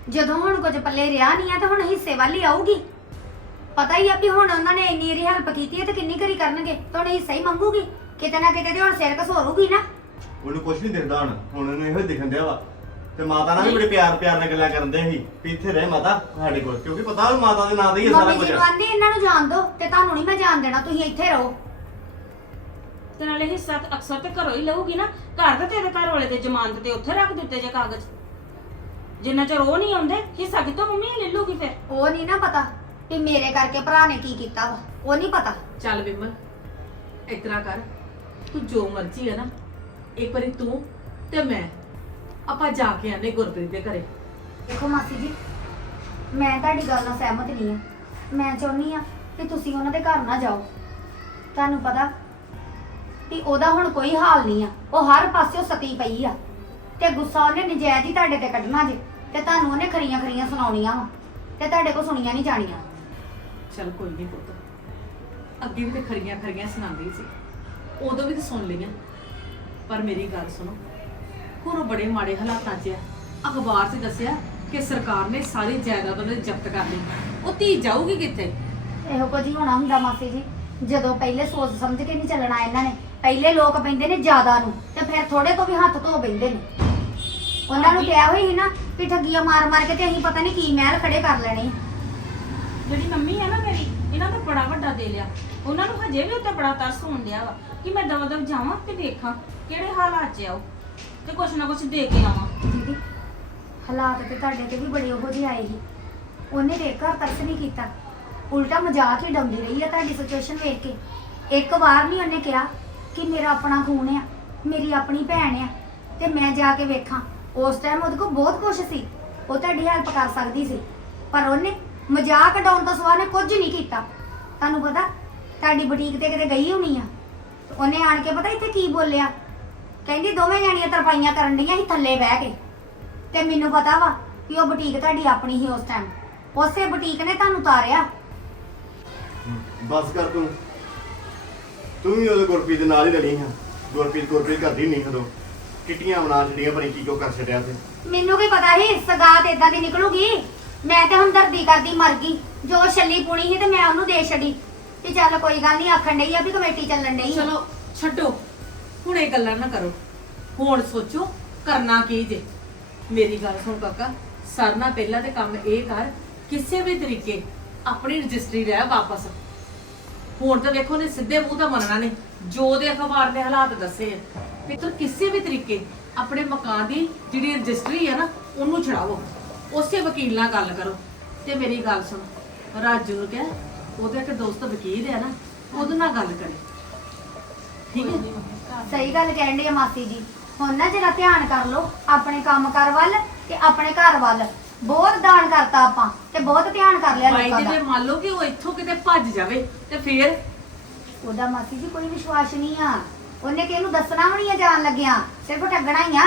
ਜਦੋਂ ਹੁਣ ਕੁਝ ਪੱਲੇ ਰਿਆ ਨਹੀਂ ਆ ਤੇ ਹੁਣ ਹਿੱਸੇ ਵੱਲ ਹੀ ਆਊਗੀ। ਪਤਾ ਹੀ ਆ ਵੀ ਹੁਣ ਉਹਨਾਂ ਨੇ ਇੰਨੀ ਰੀ ਹੈਲਪ ਕੀਤੀ ਹੈ ਤੇ ਕਿੰਨੀ ਕਰੀ ਕਰਨਗੇ ਤਾਂ ਹੁਣ ਹਿੱਸਾ ਹੀ ਮੰਗੂਗੀ। ਕਿਤੇ ਨਾ ਕਿਤੇ ਤੇ ਹੁਣ ਸਿਰ ਘਸੋਰੂਗੀ ਨਾ। ਉਹਨੂੰ ਕੁਝ ਨਹੀਂ ਦਿਖਦਾ ਹੁਣ ਹੁਣ ਉਹਨੂੰ ਇਹੋ ਹੀ ਦਿਖਣ ਦਿਆ ਵਾ। ਤੇ ਮਾਤਾ ਨਾਲ ਵੀ ਬੜੇ ਪਿਆਰ ਪਿਆਰ ਨਾਲ ਗੱਲਾਂ ਕਰਨ ਦੇ ਸੀ ਵੀ ਇੱਥੇ ਰਹਿ ਮਾਤਾ ਸਾਡੇ ਕੋਲ ਕਿਉਂਕਿ ਪਤਾ ਉਹ ਮਾਤਾ ਦੇ ਨਾਂ ਦਾ ਹੀ ਹੈ ਸਾਰਾ ਮੰਮੀ ਕੁਝ ਜੀ ਨੂੰ ਆਂਦੀ ਇਹਨਾਂ ਨੂੰ ਜਾਣ ਦਿਓ ਤੇ ਤੁਹਾਨੂੰ ਨਹੀਂ ਮੈਂ ਜਾਣ ਦੇਣਾ ਤੁਸੀਂ ਇੱਥੇ ਰਹੋ। ਤੇ ਨਾਲੇ ਹਿੱਸਾ ਤਾਂ ਅਕਸਰ ਤੇ ਘਰੋਂ ਹੀ ਲਊਗੀ ਨਾ। ਘਰ ਤਾਂ ਤੇਰੇ ਘਰ ਵਾਲੇ ਦੇ ਜ਼ਮਾਨਤ ਤੇ ਉੱਥੇ ਰੱਖ ਦਿੱਤੇ ਜੇ ਕਾਗਜ਼। ਜਿੰਨਾ ਚਿਰ ਉਹ ਨਹੀਂ ਆਉਂਦੇ ਹਿੱਸਾ ਕਿੱਥੋਂ ਮੰਮੀ ਲੈ ਲੂਗੀ ਫਿਰ? ਉਹ ਨਹੀਂ ਨਾ ਪਤਾ ਕਿ ਮੇਰੇ ਕਰਕੇ ਭਰਾ ਨੇ ਕੀ ਕੀਤਾ ਵਾ ਉਹ ਨਹੀਂ ਪਤਾ। ਚੱਲ ਵਿਮਲ ਇਤਰਾ ਕਰ। ਤੂੰ ਜੋ ਮਰਜ਼ੀ ਹੈ ਨਾ ਇੱਕ ਵਾਰੀ ਤੂੰ ਤੇ ਮੈਂ ਆਪਾਂ ਜਾ ਕੇ ਆਨੇ ਗੁਰਪ੍ਰੀਤ ਦੇ ਘਰੇ। ਦੇਖੋ ਮਾਸੀ ਜੀ ਮੈਂ ਤੁਹਾਡੀ ਗੱਲ ਨਾਲ ਸਹਿਮਤ ਨਹੀਂ ਆ ਮੈਂ ਚਾਹੁੰਦੀ ਆ ਕਿ ਤੁਸੀਂ ਉਹਨਾਂ ਦੇ ਘਰ ਨਾ ਜਾਓ। ਤੁਹਾਨੂੰ ਪਤਾ ਕਿ ਉਹਦਾ ਹੁਣ ਕੋਈ ਹਾਲ ਨਹੀਂ ਆ। ਉਹ ਹਰ ਪਾਸਿਓਂ ਸਤੀ ਪਈ ਆ। ਤੇ ਗੁੱਸਾ ਉਹਨੇ ਨਜਾਇਜ਼ ਹੀ ਤੁਹਾਡੇ ਤੇ ਕੱਢਣਾ ਜੇ ਤੇ ਤੁਹਾਨੂੰ ਉਹਨੇ ਖਰੀਆਂ ਖਰੀਆਂ ਸੁਣਾਉਣੀਆਂ ਵਾ ਤੇ ਤੁਹਾਡੇ ਕੋਲ ਸੁਣੀਆਂ ਨਹੀਂ ਜਾਣੀਆਂ। ਚੱਲ ਕੋਈ ਨਹੀਂ ਪੁੱਤ। ਅੱਗੇ ਵੀ ਤੇ ਖਰੀਆਂ ਖਰੀਆਂ ਸੁਣਾਉਂਦੀ ਸੀ। ਉਦੋਂ ਵੀ ਤੇ ਸੁਣ ਲਈਆਂ। ਪਰ ਮੇਰੀ ਗੱਲ ਸੁਣੋ। ਉਹ ਬੜੇ ਮਾੜੇ ਹਾਲਾਤਾਂ 'ਚ ਆ। ਅਖਬਾਰ 'ਚ ਦੱਸਿਆ ਕਿ ਸਰਕਾਰ ਨੇ ਸਾਰੀ ਜਾਇਦਾਦ ਉਹਨਾਂ ਦੀ ਜ਼ਬਤ ਕਰ ਲਈ। ਉਹ ਧੀ ਜਾਊਗੀ ਕਿੱਥੇ? ਇਹੋ ਕੁਝ ਹੀ ਹੋਣਾ ਹੁੰਦਾ ਮਾਸੀ ਜੀ। ਜਦੋਂ ਪਹਿਲੇ ਸੋਚ ਸਮਝ ਕੇ ਨਹੀਂ ਚੱਲਣਾ ਇਹਨਾਂ ਨੇ ਪਹਿਲੇ ਲੋਕ ਪੈਂਦੇ ਨੇ ਜ਼ਿਆਦਾ ਨੂੰ ਤੇ ਫਿਰ ਥੋੜੇ ਤੋਂ ਵੀ ਹੱਥ ਧੋ ਬੈਂਦੇ ਨੇ। ਉਹਨਾਂ ਨੂੰ ਕਿਹਾ ਹੋਈ ਸੀ ਨਾ ਵੀ ਠੱਗੀਆਂ ਮਾਰ ਮਾਰ ਕੇ ਤੇ ਅਸੀਂ ਪਤਾ ਨਹੀਂ ਕੀ ਮਹਿਲ ਖੜੇ ਕਰ ਲੈਣੇ ਜਿਹੜੀ ਮੰਮੀ ਇਹਨਾਂ ਦਾ ਬੜਾ ਵੱਡਾ ਦੇ ਲਿਆ। ਉਹਨਾਂ ਨੂੰ ਹਜੇ ਵੀ ਉੱਤੇ ਬੜਾ ਤਰਸ ਹੋਣ ਡਿਆ ਵਾ ਕਿ ਮੈਂ ਦਵਾ ਦਵ ਜਾਵਾਂ ਤੇ ਦੇਖਾਂ ਕਿਹੜੇ ਹਾਲਾਤ 'ਚ ਆਉ ਤੇ ਕੁਛ ਨਾ ਕੁਛ ਦੇ ਕੇ ਆਵਾਂ। ਦੀਦੀ, ਹਾਲਾਤ ਤੇ ਤੁਹਾਡੇ ਤੇ ਵੀ ਬੜੇ ਉਹੋ ਜਿਹੇ ਆਏ ਸੀ। ਉਹਨੇ ਤੇ ਘਰ ਤਰਸ ਨਹੀਂ ਕੀਤਾ। ਉਲਟਾ ਮਜ਼ਾਕ ਹੀ ਡਾਉਂਦੀ ਰਹੀ ਆ ਤੁਹਾਡੀ ਸਿਚੁਏਸ਼ਨ ਵੇਖ ਕੇ। ਇੱਕ ਵਾਰ ਨਹੀਂ ਉਹਨੇ ਕਿਹਾ ਕਿ ਮੇਰਾ ਆਪਣਾ ਖੂਨ ਆ, ਮੇਰੀ ਆਪਣੀ ਭੈਣ ਆ ਤੇ ਮੈਂ ਜਾ ਕੇ ਵੇਖਾਂ। ਉਸ ਟਾਈਮ ਉਹਦੇ ਕੋਲ ਬਹੁਤ ਕੁਝ ਸੀ। ਉਹ ਤੁਹਾਡੀ ਹੈਲਪ ਕਰ ਸਕਦੀ ਸੀ। ਪਰ ਉਹਨੇ ਮਜ਼ਾਕ ਉਡਾਉਣ ਤੋਂ ਸਿਵਾ ਨੇ ਕੁਝ ਨਹੀਂ ਕੀਤਾ। ਤੁਹਾਨੂੰ ਪਤਾ ਤੁਹਾਡੀ ਬੁਟੀਕ ਤੇ ਕਿਤੇ ਗਈ ਹੋਣੀ ਆ। ਤੇ ਉਹਨੇ ਆਣ ਕੇ ਪਤਾ ਇੱਥੇ ਕੀ ਬੋਲਿਆ? ਕਹਿੰਦੀ ਦੋਵੇਂ ਜਾਣੀਆਂ ਤਰਪਾਈਆਂ ਕਰਨ ਡੀਆਂ ਸੀ ਥੱਲੇ ਬਹਿ ਕੇ। ਤੇ ਮੈਨੂੰ ਪਤਾ ਵਾ ਕਿ ਉਹ ਬੁਟੀਕ ਤੁਹਾਡੀ ਆਪਣੀ ਸੀ ਉਸ ਟਾਈਮ ਉਸੇ ਬੁਟੀਕ ਨੇ ਤੁਹਾਨੂੰ ਤਾਰਿਆ। ਬਸ ਕਰ ਤੂੰ। ਤੂੰ ਵੀ ਉਹਦੇ ਗੁਰਪ੍ਰੀਤ ਦੇ ਨਾਲ ਹੀ ਰਲੀ ਹਾਂ ਗੁਰਪ੍ਰੀਤ ਗੁਰਪ੍ਰੀਤ ਕਰਦੀ ਨਹੀਂ ਕਦੋਂ ਕਿਟੀਆਂ ਬਣਾ ਛੜੀਆਂ ਪਰੀ ਕੀ ਕੋ ਕਰ ਛੱਡਿਆ ਤੇ ਮੈਨੂੰ ਵੀ ਪਤਾ ਸੀ? ਸਗਾਤ ਇਦਾਂ ਦੀ ਨਿਕਲੂਗੀ? ਮੈਂ ਤੇ ਹਮਦਰਦੀ ਕਰਦੀ, ਮਰ ਗਈ। ਜੋ ਛੱਲੀ ਪੁਣੀ ਸੀ ਤੇ ਮੈਂ ਉਹਨੂੰ ਦੇ ਛੱਡੀ। ਕਿ ਚੱਲ ਕੋਈ ਗੱਲ ਨਹੀਂ ਆਖਣ ਡਈ ਆ ਵੀ ਕਮੇਟੀ ਚੱਲਣ ਡਈ ਆ। ਚਲੋ, ਛੱਡੋ। ਹੁਣ ਇਹ ਗੱਲਾਂ ਨਾ ਕਰੋ। ਹੁਣ ਸੋਚੋ, ਕਰਨਾ ਕੀ ਜੇ? ਮੇਰੀ ਗੱਲ ਸੁਣ ਕਾਕਾ, ਸਰਨਾ ਪਹਿਲਾਂ ਤੇ ਕੰਮ ਇਹ ਕਰ, ਕਿਸੇ ਵੀ ਤਰੀਕੇ ਆਪਣੀ ਰਜਿਸਟਰੀ ਲੈ ਵਾਪਸ। ਹੁਣ ਤਾਂ ਵੇਖੋ ਨੇ ਸਿੱਧੇ ਮੂੰਹ ਤਾਂ ਮੰਨਣਾ ਨੇ ਜੋ ਦੇ ਅਖਬਾਰ ਦੇ ਹਾਲਾਤ ਦੱਸੇ ਆ। ਵੀ ਤੂੰ ਕਿਸੇ ਵੀ ਤਰੀਕੇ ਆਪਣੇ ਮਕਾਨ ਦੀ ਜਿਹੜੀ ਰਜਿਸਟਰੀ ਆ ਨਾ, ਉਹਨੂੰ ਛਡਾਵੋ ਉਸੇ ਵਕੀਲ ਨਾਲ ਗੱਲ ਕਰੋ। ਤੇ ਮੇਰੀ ਗੱਲ ਸੁਣ। ਰਾਜੂ ਨੂੰ ਕਹਿ ਉਹਦੇ ਇੱਕ ਦੋਸਤ ਵਕੀਲ ਹੈ ਨਾ ਉਹਦੇ ਨਾਲ ਗੱਲ ਕਰੇ। ਠੀਕ ਹੈ? ਸਹੀ ਗੱਲ ਕਹਿਣ ਡਈ ਆ ਮਾਸੀ ਜੀ। ਹੁਣ ਨਾ ਜਰਾ ਧਿਆਨ ਕਰ ਲਓ ਆਪਣੇ ਕੰਮ ਕਰ ਵੱਲ ਤੇ ਆਪਣੇ ਘਰ ਵੱਲ। ਬਹੁਤ ਦਾਨ ਕਰਤਾ ਆਪਾਂ ਤੇ ਬਹੁਤ ਧਿਆਨ ਕਰ ਲਿਆ ਭਾਈ ਲੋਕਾਂ ਜੀ ਦਾ। ਜੇ ਮੰਨ ਲਓ ਕਿ ਉਹ ਇੱਥੋਂ ਕਿਤੇ ਭੱਜ ਜਾਵੇ ਤੇ ਫੇਰ? ਉਹਦਾ ਮਾਸੀ ਜੀ ਕੋਈ ਵਿਸ਼ਵਾਸ ਨਹੀਂ ਆ। ਉਹਨੇ ਕਿਹਨੂੰ ਦੱਸਣਾ ਵੀ ਨਹੀਂ ਆ ਜਾਣ ਲੱਗਿਆ। ਸਿਰਫ ਠੱਗਣਾ ਹੀ ਆ।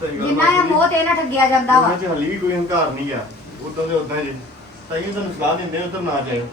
ਸਹੀ ਗੱਲ ਜਿੰਨਾ ਇਹ ਮੋਹ ਤੇ ਨਾ ਠੱਗਿਆ ਜਾਂਦਾ ਵਾ। ਉਹਨਾਂ ਚ ਹਲੀ ਵੀ ਕੋਈ ਹੰਕਾਰ ਨਹੀਂ ਗਿਆ ਉਦੋਂ ਦੇ ਉਦਾਂ ਜੀ। ਤਾਈਓ ਤੁਹਾਨੂੰ ਸਲਾਹ ਦਿੰਦੇ ਉਧਰ ਨਾ ਜਾਇਓ।